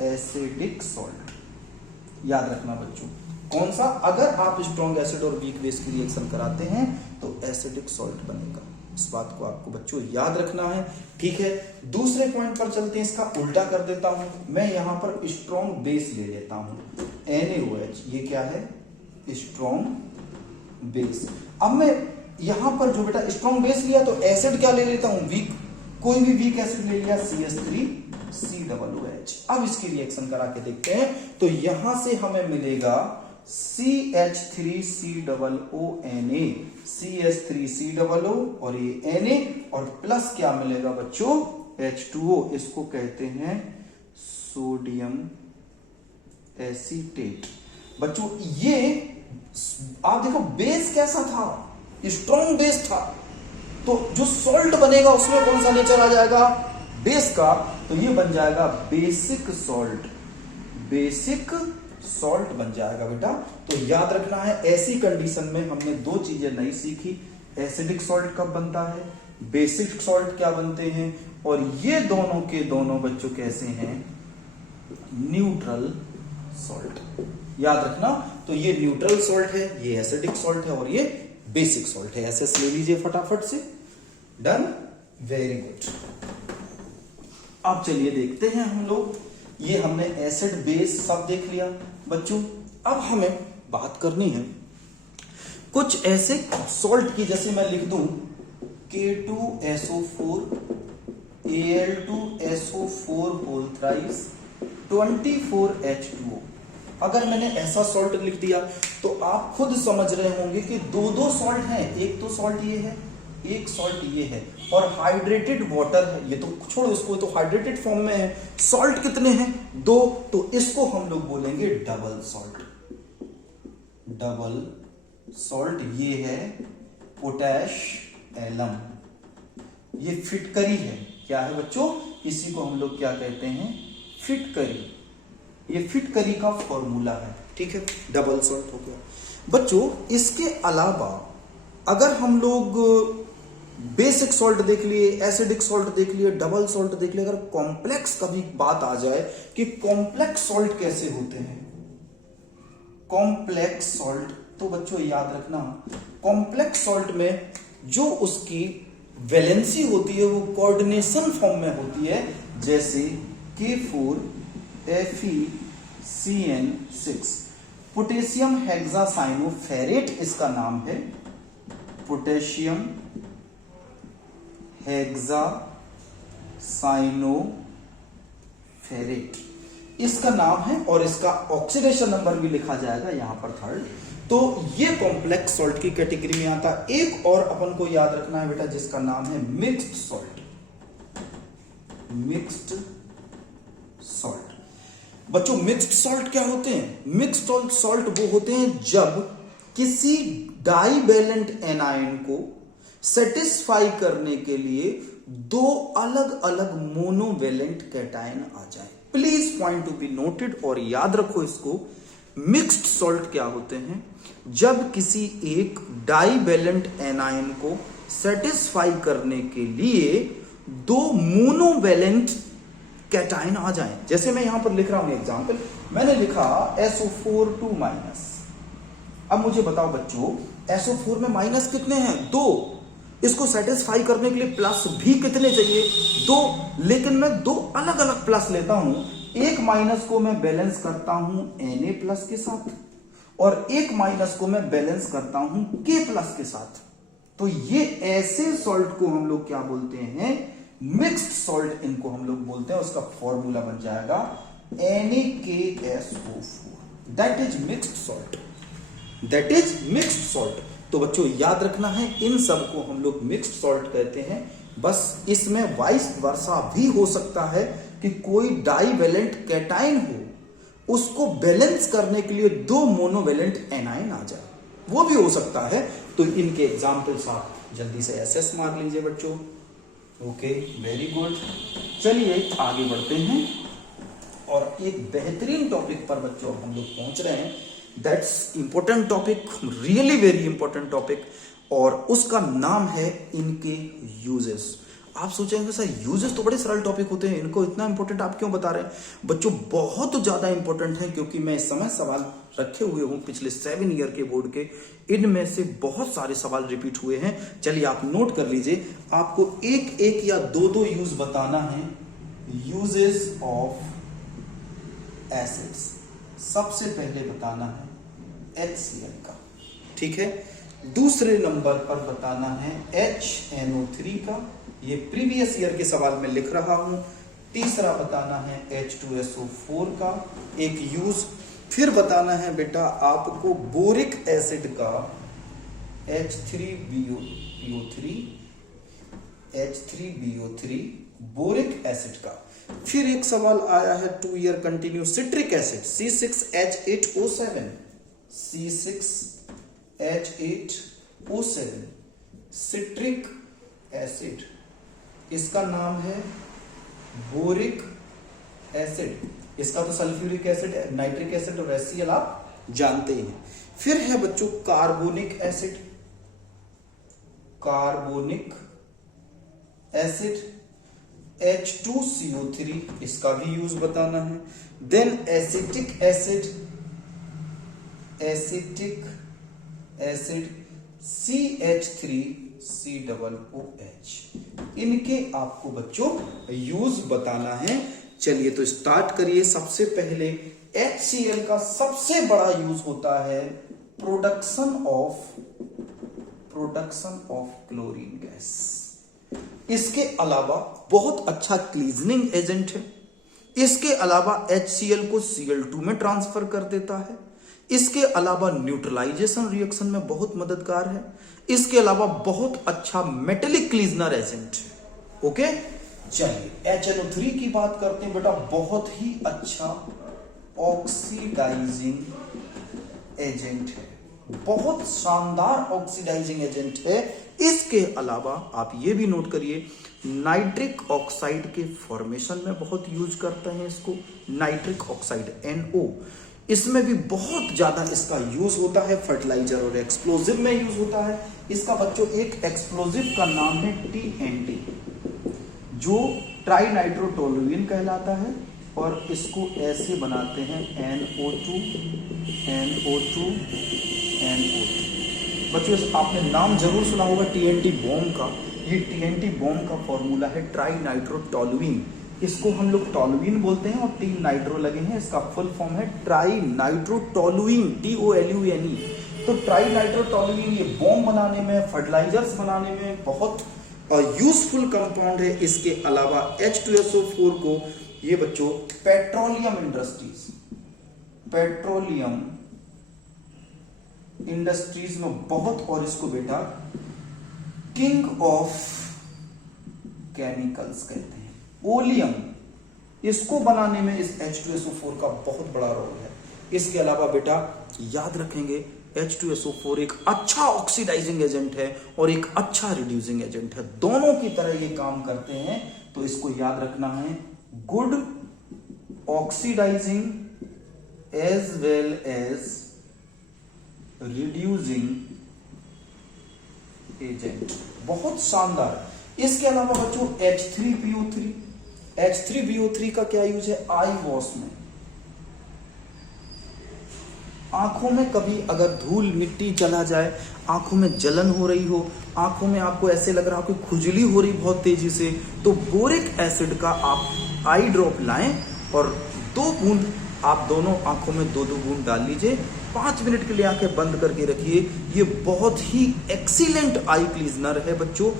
एसिडिक सॉल्ट। याद रखना बच्चों, कौन सा, अगर आप स्ट्रॉन्ग एसिड और वीक बेस की रिएक्शन कराते हैं तो एसिडिक सॉल्ट बनेगा। इस बात को आपको बच्चों याद रखना है, ठीक है। दूसरे पॉइंट पर चलते हैं, इसका उल्टा कर देता हूं मैं, यहां पर स्ट्रॉन्ग बेस ले लेता हूं, NaOH, ये क्या है, स्ट्रॉन्ग बेस। अब मैं यहां पर जो बेटा स्ट्रॉन्ग बेस लिया तो एसिड क्या ले लेता हूं, वीक, कोई भी वीक एसिड ले लिया, CH3COOH। अब इसकी रिएक्शन करा के देखते हैं, तो यहां से हमें मिलेगा CH3COONA, CH3COO और ये Na, और प्लस क्या मिलेगा बच्चों, H2O, इसको कहते हैं सोडियम एसीटेट। बच्चों ये आप देखो बेस कैसा था, स्ट्रॉन्ग बेस था, तो जो सॉल्ट बनेगा उसमें कौन सा नेचर आ जाएगा, बेस का, तो ये बन जाएगा बेसिक सॉल्ट, बेसिक सॉल्ट बन जाएगा बेटा। तो याद रखना है, ऐसी कंडीशन में हमने दो चीजें नहीं सीखी, एसिडिक सॉल्ट कब बनता है, बेसिक सॉल्ट क्या बनते हैं, और ये दोनों के दोनों बच्चों कैसे हैं, न्यूट्रल सॉल्ट। याद रखना, तो ये न्यूट्रल सॉल्ट है, ये एसिडिक सॉल्ट है, और ये बेसिक सॉल्ट है। एसएस ले लीजिए फटाफट से, डन, वेरी गुड। अब चलिए देखते हैं हम लोग, ये हमने एसिड बेस सब देख लिया बच्चों। अब हमें बात करनी है कुछ ऐसे सॉल्ट की, जैसे मैं लिख दूं K2SO4 Al2SO4 whole thrice 24H2O। अगर मैंने ऐसा सॉल्ट लिख दिया तो आप खुद समझ रहे होंगे कि दो दो सॉल्ट हैं, एक तो सॉल्ट ये है, एक सॉल्ट ये है, और हाइड्रेटेड वाटर है, ये तो छोड़ो इसको, तो हाइड्रेटेड फॉर्म में है। सॉल्ट कितने हैं, दो, तो इसको हम लोग बोलेंगे डबल सॉल्ट। डबल सॉल्ट ये है पोटैश एलम, ये फिटकरी है, क्या है बच्चों, इसी को हम लोग क्या कहते हैं, फिटकरी। ये फिटकरी का फॉर्मूला है, ठीक है, डबल सॉल्ट हो गया बच्चों। इसके अलावा अगर हम लोग बेसिक सॉल्ट देख लिए, एसिडिक सॉल्ट देख लिए, डबल सॉल्ट देख लिए, अगर कॉम्प्लेक्स कभी बात आ जाए कि कॉम्प्लेक्स सॉल्ट कैसे होते हैं, कॉम्प्लेक्स सॉल्ट, तो बच्चों याद रखना, कॉम्प्लेक्स सॉल्ट में जो उसकी वैलेंसी होती है वो कोऑर्डिनेशन फॉर्म में होती है, जैसे K4FeCN6, पोटेशियम हेक्सासाइनोफेरेट इसका नाम है, पोटेशियम हेक्सासाइनोफेरेट इसका नाम है, और इसका ऑक्सीडेशन नंबर भी लिखा जाएगा यहां पर 3rd। तो ये कॉम्प्लेक्स सॉल्ट की कैटेगरी में आता है। एक और अपन को याद रखना है बेटा, जिसका नाम है मिक्स्ड सॉल्ट। मिक्स्ड सॉल्ट बच्चों, मिक्स्ड सॉल्ट क्या होते हैं, मिक्स्ड सॉल्ट वो होते हैं जब किसी डाइवैलेंट एनायन को सेटिस्फाई करने के लिए दो अलग अलग मोनोवेलेंट कैटायन आ जाए। Please point to be noted, और याद रखो इसको, मिक्स्ड सॉल्ट क्या होते हैं, जब किसी एक डाइवैलेंट एनायन को सेटिस्फाई करने के लिए दो मोनोवेलेंट कैटायन आ जाएं। जैसे मैं यहां पर लिख रहा हूं एग्जांपल, मैंने लिखा SO4 2-। अब मुझे बताओ बच्चों, SO4 में माइनस कितने हैं, 2, इसको सेटिस्फाई करने के लिए प्लस भी कितने चाहिए, 2, लेकिन मैं दो अलग अलग प्लस लेता हूं। एक माइनस को मैं बैलेंस करता हूं Na प्लस के साथ, और एक माइनस को मैं बैलेंस करता हूं K प्लस के साथ। तो ये ऐसे सॉल्ट को हम लोग क्या बोलते हैं, मिक्स्ड सॉल्ट इनको हम लोग बोलते हैं। उसका फॉर्मूला बन जाएगा NaKSO4, that is mixed salt, that is mixed salt. तो बच्चों याद रखना है, इन सब को हम लोग मिक्स्ड सॉल्ट कहते हैं। बस इसमें वाइस वर्सा भी हो सकता है कि कोई डाइवैलेंट कैटायन हो, उसको बैलेंस करने के लिए दो मोनोवेलेंट एनायन आ जाए, वो भी हो सकता है। तो इनके एग्जाम्पल्स आप जल्दी से एसएस मार लीजिए बच्चों। Okay, very good. चलिए आगे बढ़ते हैं, और एक बेहतरीन टॉपिक पर बच्चों हम लोग पहुंच रहे हैं। That's important topic, really very important topic, और उसका नाम है इनके यूजेस। आप सोचेंगे सर यूजेस तो बड़े सरल टॉपिक होते हैं, इनको इतना इंपॉर्टेंट आप क्यों बता रहे हैं? बच्चों बहुत ज्यादा इंपॉर्टेंट है, क्योंकि मैं इस समय सवाल रखे हुए हूं पिछले 7 ईयर के बोर्ड के, इनमें से बहुत सारे सवाल रिपीट हुए हैं। चलिए आप नोट कर लीजिए, आपको एक एक या दो यूज बताना है, यूजेस ऑफ एसिड्स। सबसे पहले बताना है HCl का, ठीक है। दूसरे नंबर पर बताना है HNO3 का, ये प्रीवियस ईयर के सवाल में लिख रहा हूं। तीसरा बताना है H2SO4 का एक यूज। फिर बताना है बेटा आपको बोरिक एसिड का H3BO3 बोरिक एसिड का। फिर एक सवाल आया है 2 year continue, citric acid C6H8O7, C6H8O7 citric acid, इसका नाम है बोरिक एसिड। इसका तो सल्फ्यूरिक एसिड, नाइट्रिक एसिड और HCl आप जानते हैं। फिर है बच्चों carbonic acid, carbonic acid H2CO3, इसका भी यूज बताना है। Then acetic acid, acetic acid CH3COOH, इनके आपको बच्चों यूज बताना है। चलिए तो स्टार्ट करिए। सबसे पहले HCl का सबसे बड़ा यूज होता है प्रोडक्शन ऑफ क्लोरीन गैस। इसके अलावा बहुत अच्छा क्लीजनिंग एजेंट है। इसके अलावा HCl को Cl2 में ट्रांसफर कर देता है। इसके अलावा न्यूट्रलाइजेशन रिएक्शन में बहुत मददगार है। इसके अलावा बहुत अच्छा मेटेलिक क्लीजनर एजेंट है। ओके, चलिए HNO3 की बात करते हैं बेटा। बहुत ही अच्छा ऑक्सीडाइजिंग एजेंट है, बहुत शानदार ऑक्सीडाइजिंग एजेंट है। इसके अलावा आप ये भी नोट करिए, नाइट्रिक ऑक्साइड के फॉर्मेशन में बहुत यूज करते हैं इसको, नाइट्रिक ऑक्साइड NO, इसमें भी बहुत ज्यादा इसका यूज होता है। फर्टिलाइजर और एक्सप्लोजिव में यूज होता है इसका। बच्चों एक एक्सप्लोजिव का नाम है TNT, जो ट्राई नाइट्रोटोलुइन कहलाता है, और इसको ऐसे बनाते हैं NO2 NO2 NO2। बच्चों आपने नाम जरूर सुना होगा TNT बॉम्ब का। ये TNT बॉम्ब का फॉर्मूला है ट्राई नाइट्रोटोलुइन। इसको हम लोग टोलुइन बोलते हैं और 3 नाइट्रो लगे हैं। इसका फुल फॉर्म है ट्राई नाइट्रोटोलुइन, TOLUNE। तो ट्राई नाइट्रोटोलुइन ये बॉम्ब बनाने में, फर्टिलाइजर्स बनाने में बहुत यूजफुल कंपाउंड है। इसके अलावा H2SO4 को ये बच्चों पेट्रोलियम इंडस्ट्रीज में बहुत, और इसको बेटा किंग ऑफ केमिकल्स कहते हैं। ओलियम, इसको बनाने में इस H2SO4 का बहुत बड़ा रोल है। इसके अलावा बेटा याद रखेंगे H2SO4 एक अच्छा ऑक्सीडाइजिंग एजेंट है और एक अच्छा रिड्यूसिंग एजेंट है। दोनों की तरह ये काम करते हैं, तो इसको याद रखना है। Good oxidizing as well as reducing agent, बहुत शानदार। इसके अलावा बच्चों H3BO3 का क्या यूज है? आई वॉश में, आंखों में कभी अगर धूल मिट्टी चला जाए, आंखों में जलन हो रही हो, आंखों में आपको ऐसे लग रहा हो कि खुजली हो रही बहुत तेजी से, तो बोरिक एसिड का आप आई ड्रॉप लाएं और 2 बूंद आप दोनों आंखों में 2-2 बूंद डाल लीजिए। 5 मिनट के लिए आंखें बंद करके रखिए। ये बहुत ही एक्सीलेंट आई क्लीजनर है बच्चों,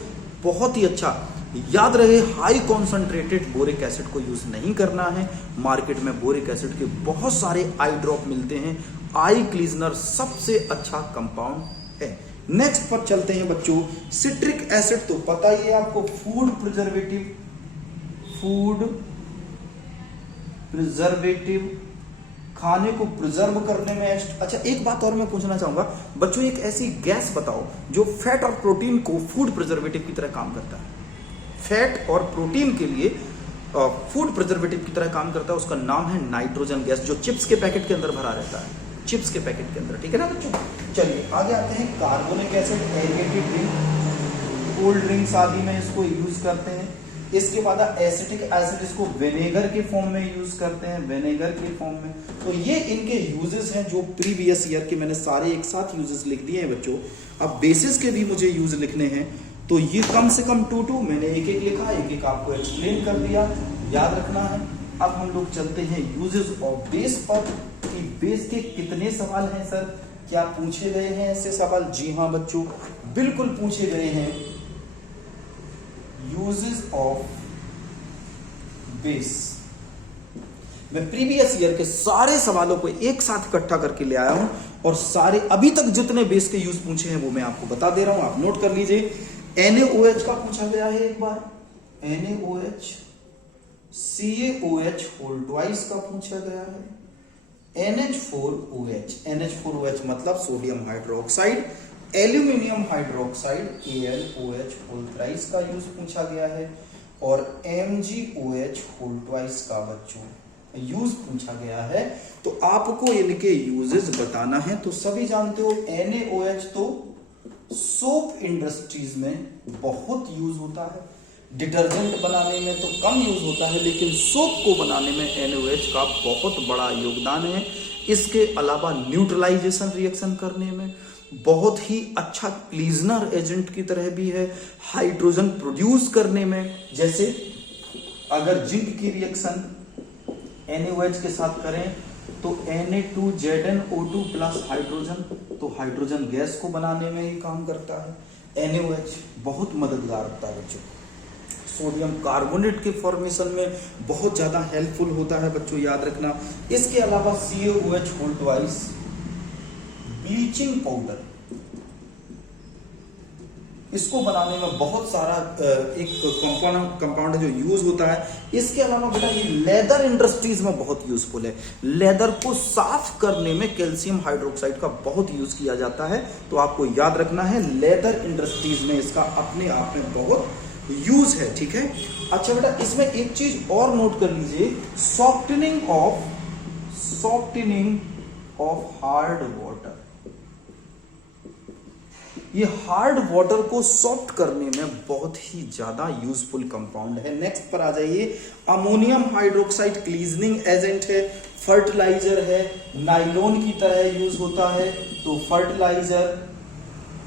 बहुत ही अच्छा। याद रहे हाई कॉन्सेंट्रेटेड बोरिक एसिड को यूज नहीं करना है। मार्केट में बोरिक एसिड के बहुत सारे आई ड्रॉप मिलते हैं। आई क्लीजनर सबसे अच्छा कंपाउंड है। नेक्स्ट पर चलते हैं बच्चों, सिट्रिक एसिड तो पता ही है आपको, फूड प्रिजर्वेटिव, खाने को प्रिजर्व करने में। अच्छा एक बात और मैं पूछना चाहूंगा बच्चों, एक ऐसी गैस बताओ जो फैट और प्रोटीन को फूड प्रिजर्वेटिव की तरह काम करता है। फैट और प्रोटीन के लिए फूड प्रिजर्वेटिव की तरह काम करता है, उसका नाम है नाइट्रोजन गैस, जो चिप्स के पैकेट के अंदर भरा रहता है, चिप्स के पैकेट के अंदर, ठीक है ना बच्चों। चलिए आगे आते हैं, carbonic acid aerated drink, cold drinks आदि में इसको यूज करते हैं। इसके बाद एसिटिक एसिड इसको विनेगर के फॉर्म में यूज करते हैं, विनेगर के फॉर्म में। तो ये इनके यूजेस हैं जो प्रीवियस ईयर के मैंने सारे एक साथ यूजेस लिख दिए हैं बच्चों। अब बेसिस के भी मुझे यूज लिखने हैं, तो ये कम से कम 2 मैंने एक एक लिखा, एक एक आपको एक्सप्लेन कर दिया, याद रखना है। अब हम लोग चलते हैं यूजेस ऑफ बेस पर, कि बेस के कितने सवाल हैं सर, क्या पूछे गए हैं ऐसे सवाल? जी हाँ बच्चों, बिल्कुल पूछे गए हैं। यूजेस ऑफ बेस, मैं प्रीवियस ईयर के सारे सवालों को एक साथ इकट्ठा करके ले आया हूं और सारे अभी तक जितने बेस के यूज पूछे हैं वो मैं आपको बता दे रहा हूं, आप नोट कर लीजिए। NaOH का पूछा गया है एक बार, NaOH, CaOH होल ट्वाइस का पूछा गया है, NH4OH, NH4OH मतलब sodium hydroxide, aluminium hydroxide AlOH whole thrice का यूज पूछा गया है, और MgOH होल ट्वाइस का बच्चों यूज पूछा गया है। तो आपको इनके यूजेस बताना है। तो सभी जानते हो NaOH तो सोप इंडस्ट्रीज में बहुत यूज होता है, डिटर्जेंट बनाने में तो कम यूज होता है, लेकिन सोप को बनाने में NaOH का बहुत बड़ा योगदान है। इसके अलावा न्यूट्रलाइजेशन रिएक्शन करने में बहुत ही अच्छा क्लीजनर एजेंट की तरह भी है, हाइड्रोजन प्रोड्यूस करने में, जैसे अगर जिंक की रिएक्शन NaOH के साथ करें तो Na2ZnO2 प्लस हाइड्रोजन, तो हाइड्रोजन गैस को बनाने में ही काम करता है। NaOH बहुत मददगार होता है बच्चों, सोडियम कार्बोनेट के फॉर्मेशन में बहुत ज्यादा हेल्पफुल होता है बच्चों, याद रखना। इसके अलावा CaOH whole twice, bleaching powder, इसको बनाने में बहुत सारा एक कंपाउंड जो यूज होता है। इसके अलावा बेटा ये लेदर इंडस्ट्रीज में बहुत यूजफुल है, लेदर को साफ करने में कैल्शियम हाइड्रोक्साइड का बहुत यूज किया जाता है। तो आपको याद रखना है लेदर इंडस्ट्रीज में इसका अपने आप में बहुत यूज है, ठीक है। अच्छा बेटा इसमें एक चीज और नोट कर लीजिए, सॉफ्टनिंग ऑफ हार्ड वाटर, ये हार्ड वाटर को सॉफ्ट करने में बहुत ही ज्यादा यूजफुल कंपाउंड है। नेक्स्ट पर आ जाइए, अमोनियम हाइड्रोक्साइड क्लीजनिंग एजेंट है, फर्टिलाइजर है, नाइलॉन की तरह यूज होता है, तो फर्टिलाइजर,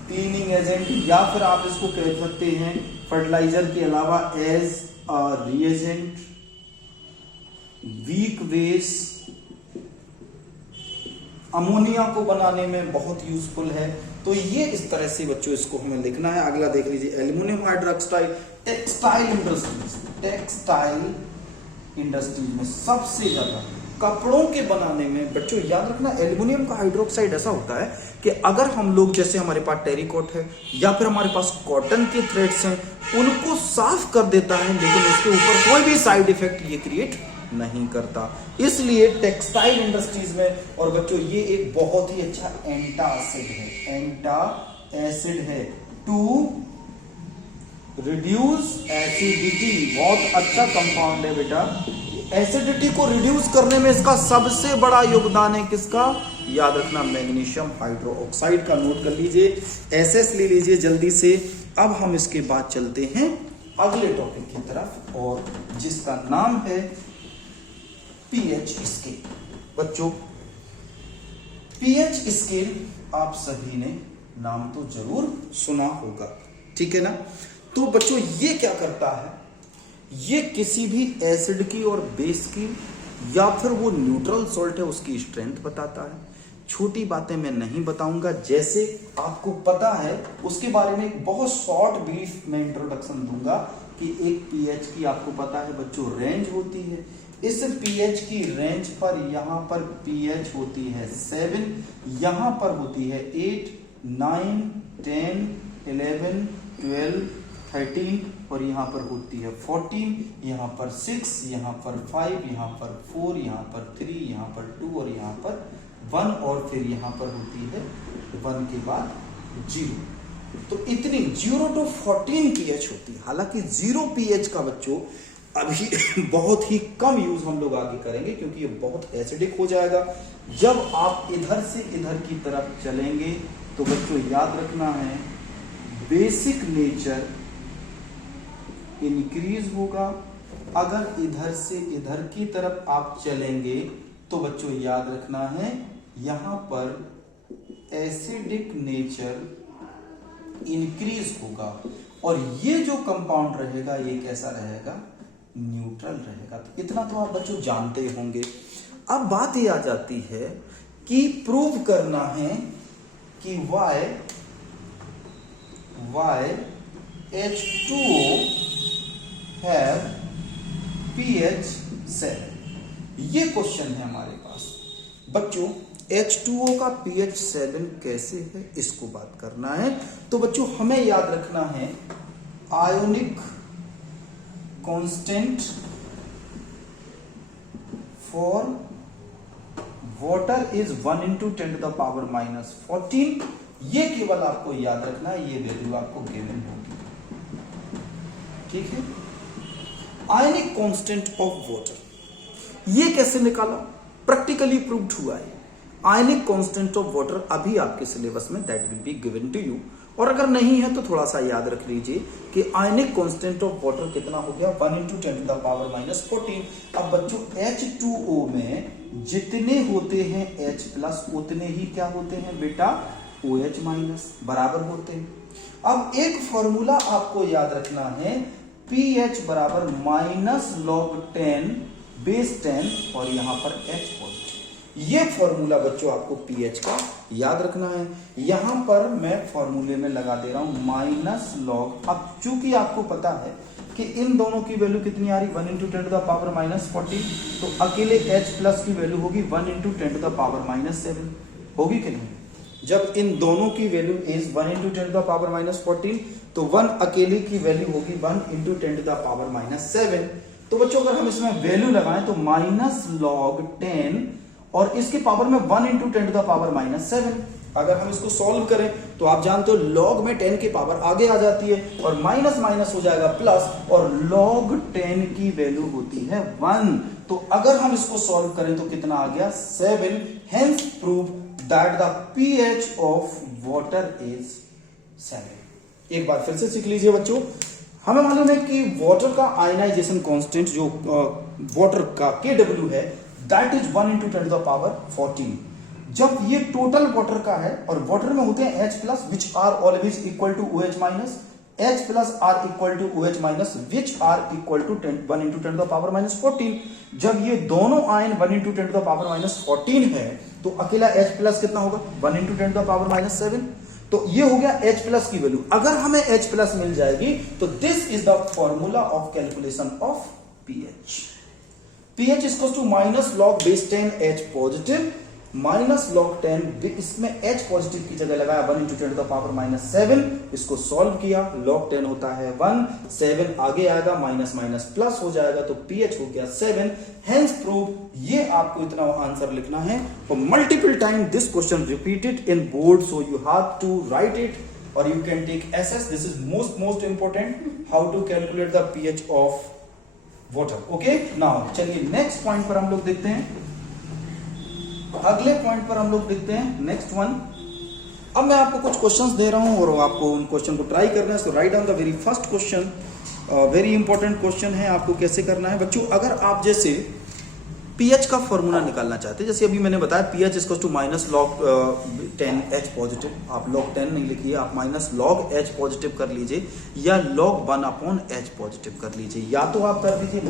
क्लीनिंग एजेंट, या फिर आप इसको कह सकते हैं फर्टिलाइजर के अलावा as a reagent, weak base, ammonia को बनाने में बहुत यूजफुल है। तो ये इस तरह से बच्चों इसको हमें लिखना है। अगला देख लीजिए, एल्यूमिनियम हाइड्रोक्साइड, टेक्सटाइल इंडस्ट्रीज में सबसे ज्यादा, कपड़ों के बनाने में बच्चों याद रखना एल्यूमिनियम का हाइड्रोक्साइड ऐसा होता है कि अगर हम लोग, जैसे हमारे पास टेरिकॉट है या फिर हमारे पास कॉटन के थ्रेड्स हैं, उनको साफ कर देता है, लेकिन उसके ऊपर कोई भी साइड इफेक्ट ये क्रिएट नहीं करता। इसलिए टेक्सटाइल इंडस्ट्रीज में, और बच्चों ये एक बहुत ही अच्छा एंटासिड है टू रिड्यूस एसिडिटी, बहुत अच्छा कंपाउंड है बेटा। एसिडिटी को रिड्यूस करने में इसका सबसे बड़ा योगदान है किसका? याद रखना मैग्नीशियम हाइड्रोक्साइड का, नोट कर लीजिए, एसएस ले लीजिए जल्दी से। अब हम इसके बाद चलते हैं अगले टॉपिक की तरफ, और जिसका नाम है पीएच स्केल। बच्चों पीएच स्केल आप सभी ने नाम तो जरूर सुना होगा, ठीक है ना। तो बच्चों ये क्या करता है, ये किसी भी एसिड की और बेस की या फिर वो न्यूट्रल सॉल्ट है उसकी स्ट्रेंथ बताता है। छोटी बातें मैं नहीं बताऊंगा, जैसे आपको पता है उसके बारे में एक बहुत शॉर्ट ब्रीफ में इंट्रोडक्शन दूंगा कि एक पीएच की आपको पता है बच्चों रेंज होती है। इस पीएच की रेंज पर यहाँ पर पीएच होती है 7, यहाँ पर होती है 8, 9, 10, 11, 12, 13 और यहाँ पर होती है 14, यहाँ पर 6, यहाँ पर 5, यहाँ पर 4, यहाँ पर 3, यहाँ पर 2 और यहाँ पर 1, और फिर यहाँ पर होती है 1 के बाद 0। तो इतनी 0 to 14 पीएच होती है। हालांकि 0 पीएच का बच्चों अभी बहुत ही कम यूज हम लोग आगे करेंगे, क्योंकि ये बहुत एसिडिक हो जाएगा। जब आप इधर से इधर की तरफ चलेंगे तो बच्चों याद रखना है बेसिक नेचर इंक्रीज होगा। अगर इधर से इधर की तरफ आप चलेंगे तो बच्चों याद रखना है यहां पर एसिडिक नेचर इंक्रीज होगा और ये जो कंपाउंड रहेगा ये कैसा रहेगा, न्यूट्रल रहेगा। तो इतना तो आप बच्चों जानते होंगे। अब बात ये आ जाती है कि प्रूव करना है कि why H2O have pH 7। ये क्वेश्चन है हमारे पास बच्चों। H2O का pH 7 कैसे है इसको बात करना है। तो बच्चों हमें याद रखना है ionic constant for water is 1 into 10 to the power minus 14। ये केवल आपको याद रखना है, ये वैल्यू आपको गिवन होगी, ठीक है। आयोनिक कांस्टेंट ऑफ वाटर ये कैसे निकाला, प्रैक्टिकली प्रूव्ड हुआ है। आयोनिक कांस्टेंट ऑफ वाटर अभी आपके सिलेबस में that will be given to you, और अगर नहीं है तो थोड़ा सा याद रख लीजिए कि आयोनिक कांस्टेंट ऑफ वाटर कितना हो गया, 1 into 10 to the power minus 14। अब बच्चों H2O में जितने होते हैं H प्लस उतने ही क्या होते हैं बेटा, OH माइनस बराबर होते हैं। अब एक फॉर्मूला आपको याद रखना है, pH बराबर -log10 बेस 10 और यहां पर H पॉजिटिव। ये फॉर्मूला बच्चों आपको pH का याद रखना है। यहां पर मैं फॉर्मूले में लगा दे रहा हूं -log। अब चूंकि आपको पता है कि इन दोनों की वैल्यू कितनी आ रही, 1 into 10 to the power minus 14, तो अकेले H प्लस की वैल्यू होगी 1 into 10 to the power minus 7, होगी कि नहीं। जब इन दोनों की value is 1 into 10 to the power minus 14, तो 1 अकेले की वैल्यू होगी 1 into 10 to the power minus 7। तो बच्चों अगर हम इसमें वैल्यू लगाएं तो -log10 और इसके पावर में 1 into 10 to the power minus 7। अगर हम इसको सॉल्व करें तो आप जानते हो log में 10 की पावर आगे आ जाती है और माइनस माइनस हो जाएगा प्लस, और log 10 की वैल्यू होती है 1। तो अगर हम इसको सॉल्व करें तो कितना आ गया, 7। Hence prove that the pH of water is 7। एक बार फिर से सीख लीजिए बच्चों, हमें मालूम है कि वाटर का आयनाइजेशन कांस्टेंट जो वाटर का Kw है that is 1 into 10 to the power 14। जब ये टोटल वाटर का है और वाटर में होते हैं H plus which are always equal to OH minus, H plus are equal to OH minus which are equal to 1 into 10 to the power minus 14। जब ये दोनों ion 1 into 10 to the power minus 14 है तो अकेला H plus कितना होगा, 1 into 10 to the power minus 7। तो ये हो गया H प्लस की वैल्यू। अगर हमें H प्लस मिल जाएगी तो this is the formula of calculation of pH। pH is equal to -log base 10 H positive -log10, इसमें H पॉजिटिव की जगह लगाया 1 into 10 to the power minus 7। इसको सॉल्व किया, log 10 होता है 1, 7 आगे आएगा माइनस माइनस प्लस हो जाएगा तो pH हो गया 7। हेंस प्रूव, ये आपको इतना आंसर लिखना है और multiple time this question repeated in board, so you have to write it और you can take SS। This is most important, how to calculate the pH of water. Okay, now चलिए next point पर हम लोग देखते हैं। अगले point पर हम लोग देखते हैं नेक्स्ट वन। अब मैं आपको कुछ क्वेश्चंस दे रहा हूं और आपको उन क्वेश्चन को ट्राई करना है। So write down the very first question, very important question है। आपको कैसे करना है बच्चों, अगर आप जैसे pH का फॉर्मूला निकालना चाहते हैं, जैसे अभी मैंने बताया pH is equal to -log10 H positive, आप log 10 नहीं लिखिए, आप -log H पॉजिटिव कर लीजिए या log 1/H पॉजिटिव कर लीजिए, या तो आप कर लीजिए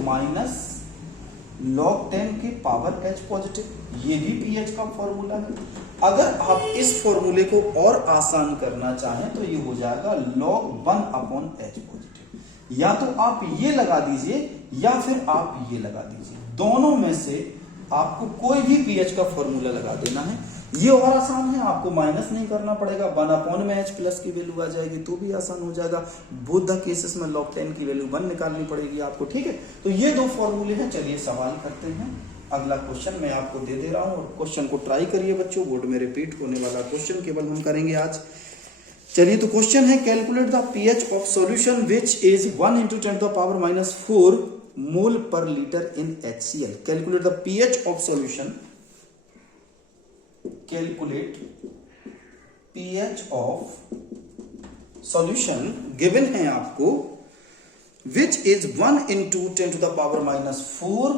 -log 10 की पावर H पॉजिटिव, ये भी pH का फॉर्मूला है। अगर आप इस फॉर्मूले को और आसान करना चाहें तो ये हो जाएगा log 1/H पॉजिटिव, या तो आप ये लगा दीजिए या फिर आप ये लगा दीजिए, दोनों में से आपको कोई भी pH का फॉर्मूला लगा देना है। ये और आसान है, आपको माइनस नहीं करना पड़ेगा, 1 में H प्लस की वैल्यू आ जाएगी तो भी आसान हो जाएगा। बोथ द केसेस में log 10 की वैल्यू 1 निकालनी पड़ेगी आपको, ठीक है। तो ये दो फॉर्मूले हैं। चलिए सवाल करते हैं। अगला क्वेश्चन मैं आपको दे रहा हूं और क्वेश्चन को ट्राई करिए बच्चों, बोर्ड में रिपीट होने वाला क्वेश्चन केवल हम करेंगे आज। चलिए, तो क्वेश्चन है calculate the pH of solution which is 1 into 10 to the power minus 4 मोल पर litre in HCl। Calculate the pH of solution, calculate pH of solution given है आपको which is 1 into 10 to the power minus 4,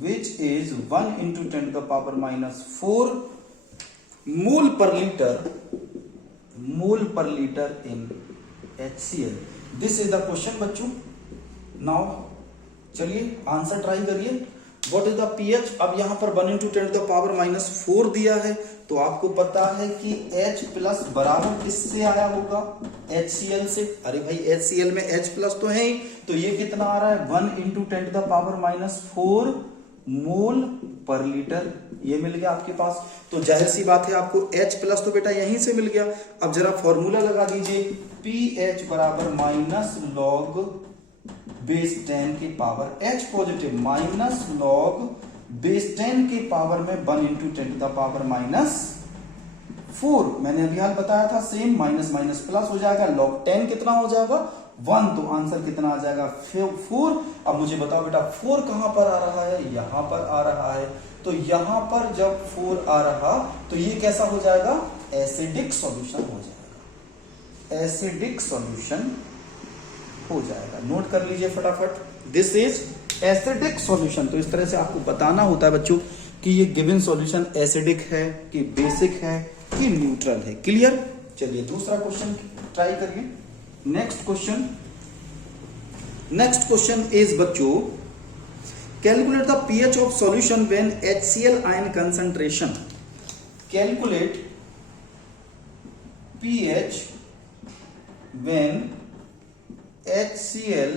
which is 1 into 10 to the power minus 4 mole per liter in HCl. This is the question बच्चों. Now चलिए answer try करिए. What is the pH? अब यहां पर 1 into 10 to the power minus 4 दिया है, तो आपको पता है कि H प्लस बराबर किससे आया होगा? HCl से. अरे भाई HCl में H प्लस तो है ही, तो ये कितना आ रहा है? 1 into 10 to the power minus 4 मोल पर लीटर. ये मिल गया आपके पास. तो जाहिर सी बात है आपको H प्लस तो बेटा यहीं से मिल गया. अब जरा फॉर्मूला लगा दीजिए. पीएच बराबर माइनस लॉग बेस 10 की power H positive minus log base 10 की पावर में 1 into 10 to the power minus 4. मैंने अभी हाल बताया था सेम. माइनस माइनस प्लस हो जाएगा. लॉग 10 कितना हो जाएगा? 1. तो आंसर कितना आ जाएगा? 4. अब मुझे बताओ बेटा 4 कहां पर आ रहा है? यहां पर आ रहा है. तो यहां पर जब 4 आ रहा तो ये कैसा हो जाएगा? एसिडिक सॉल्यूशन हो जाएगा. एसिडिक सॉल्यूशन हो जाएगा. नोट कर लीजिए फटाफट. This is acidic solution. तो इस तरह से आपको बताना होता है बच्चों कि ये गिवन सॉल्यूशन एसिडिक है कि बेसिक है कि न्यूट्रल है. क्लियर? चलिए दूसरा क्वेश्चन ट्राई करिए. नेक्स्ट क्वेश्चन इज बच्चों, calculate the pH of solution when HCl ion concentration. Calculate pH when HCl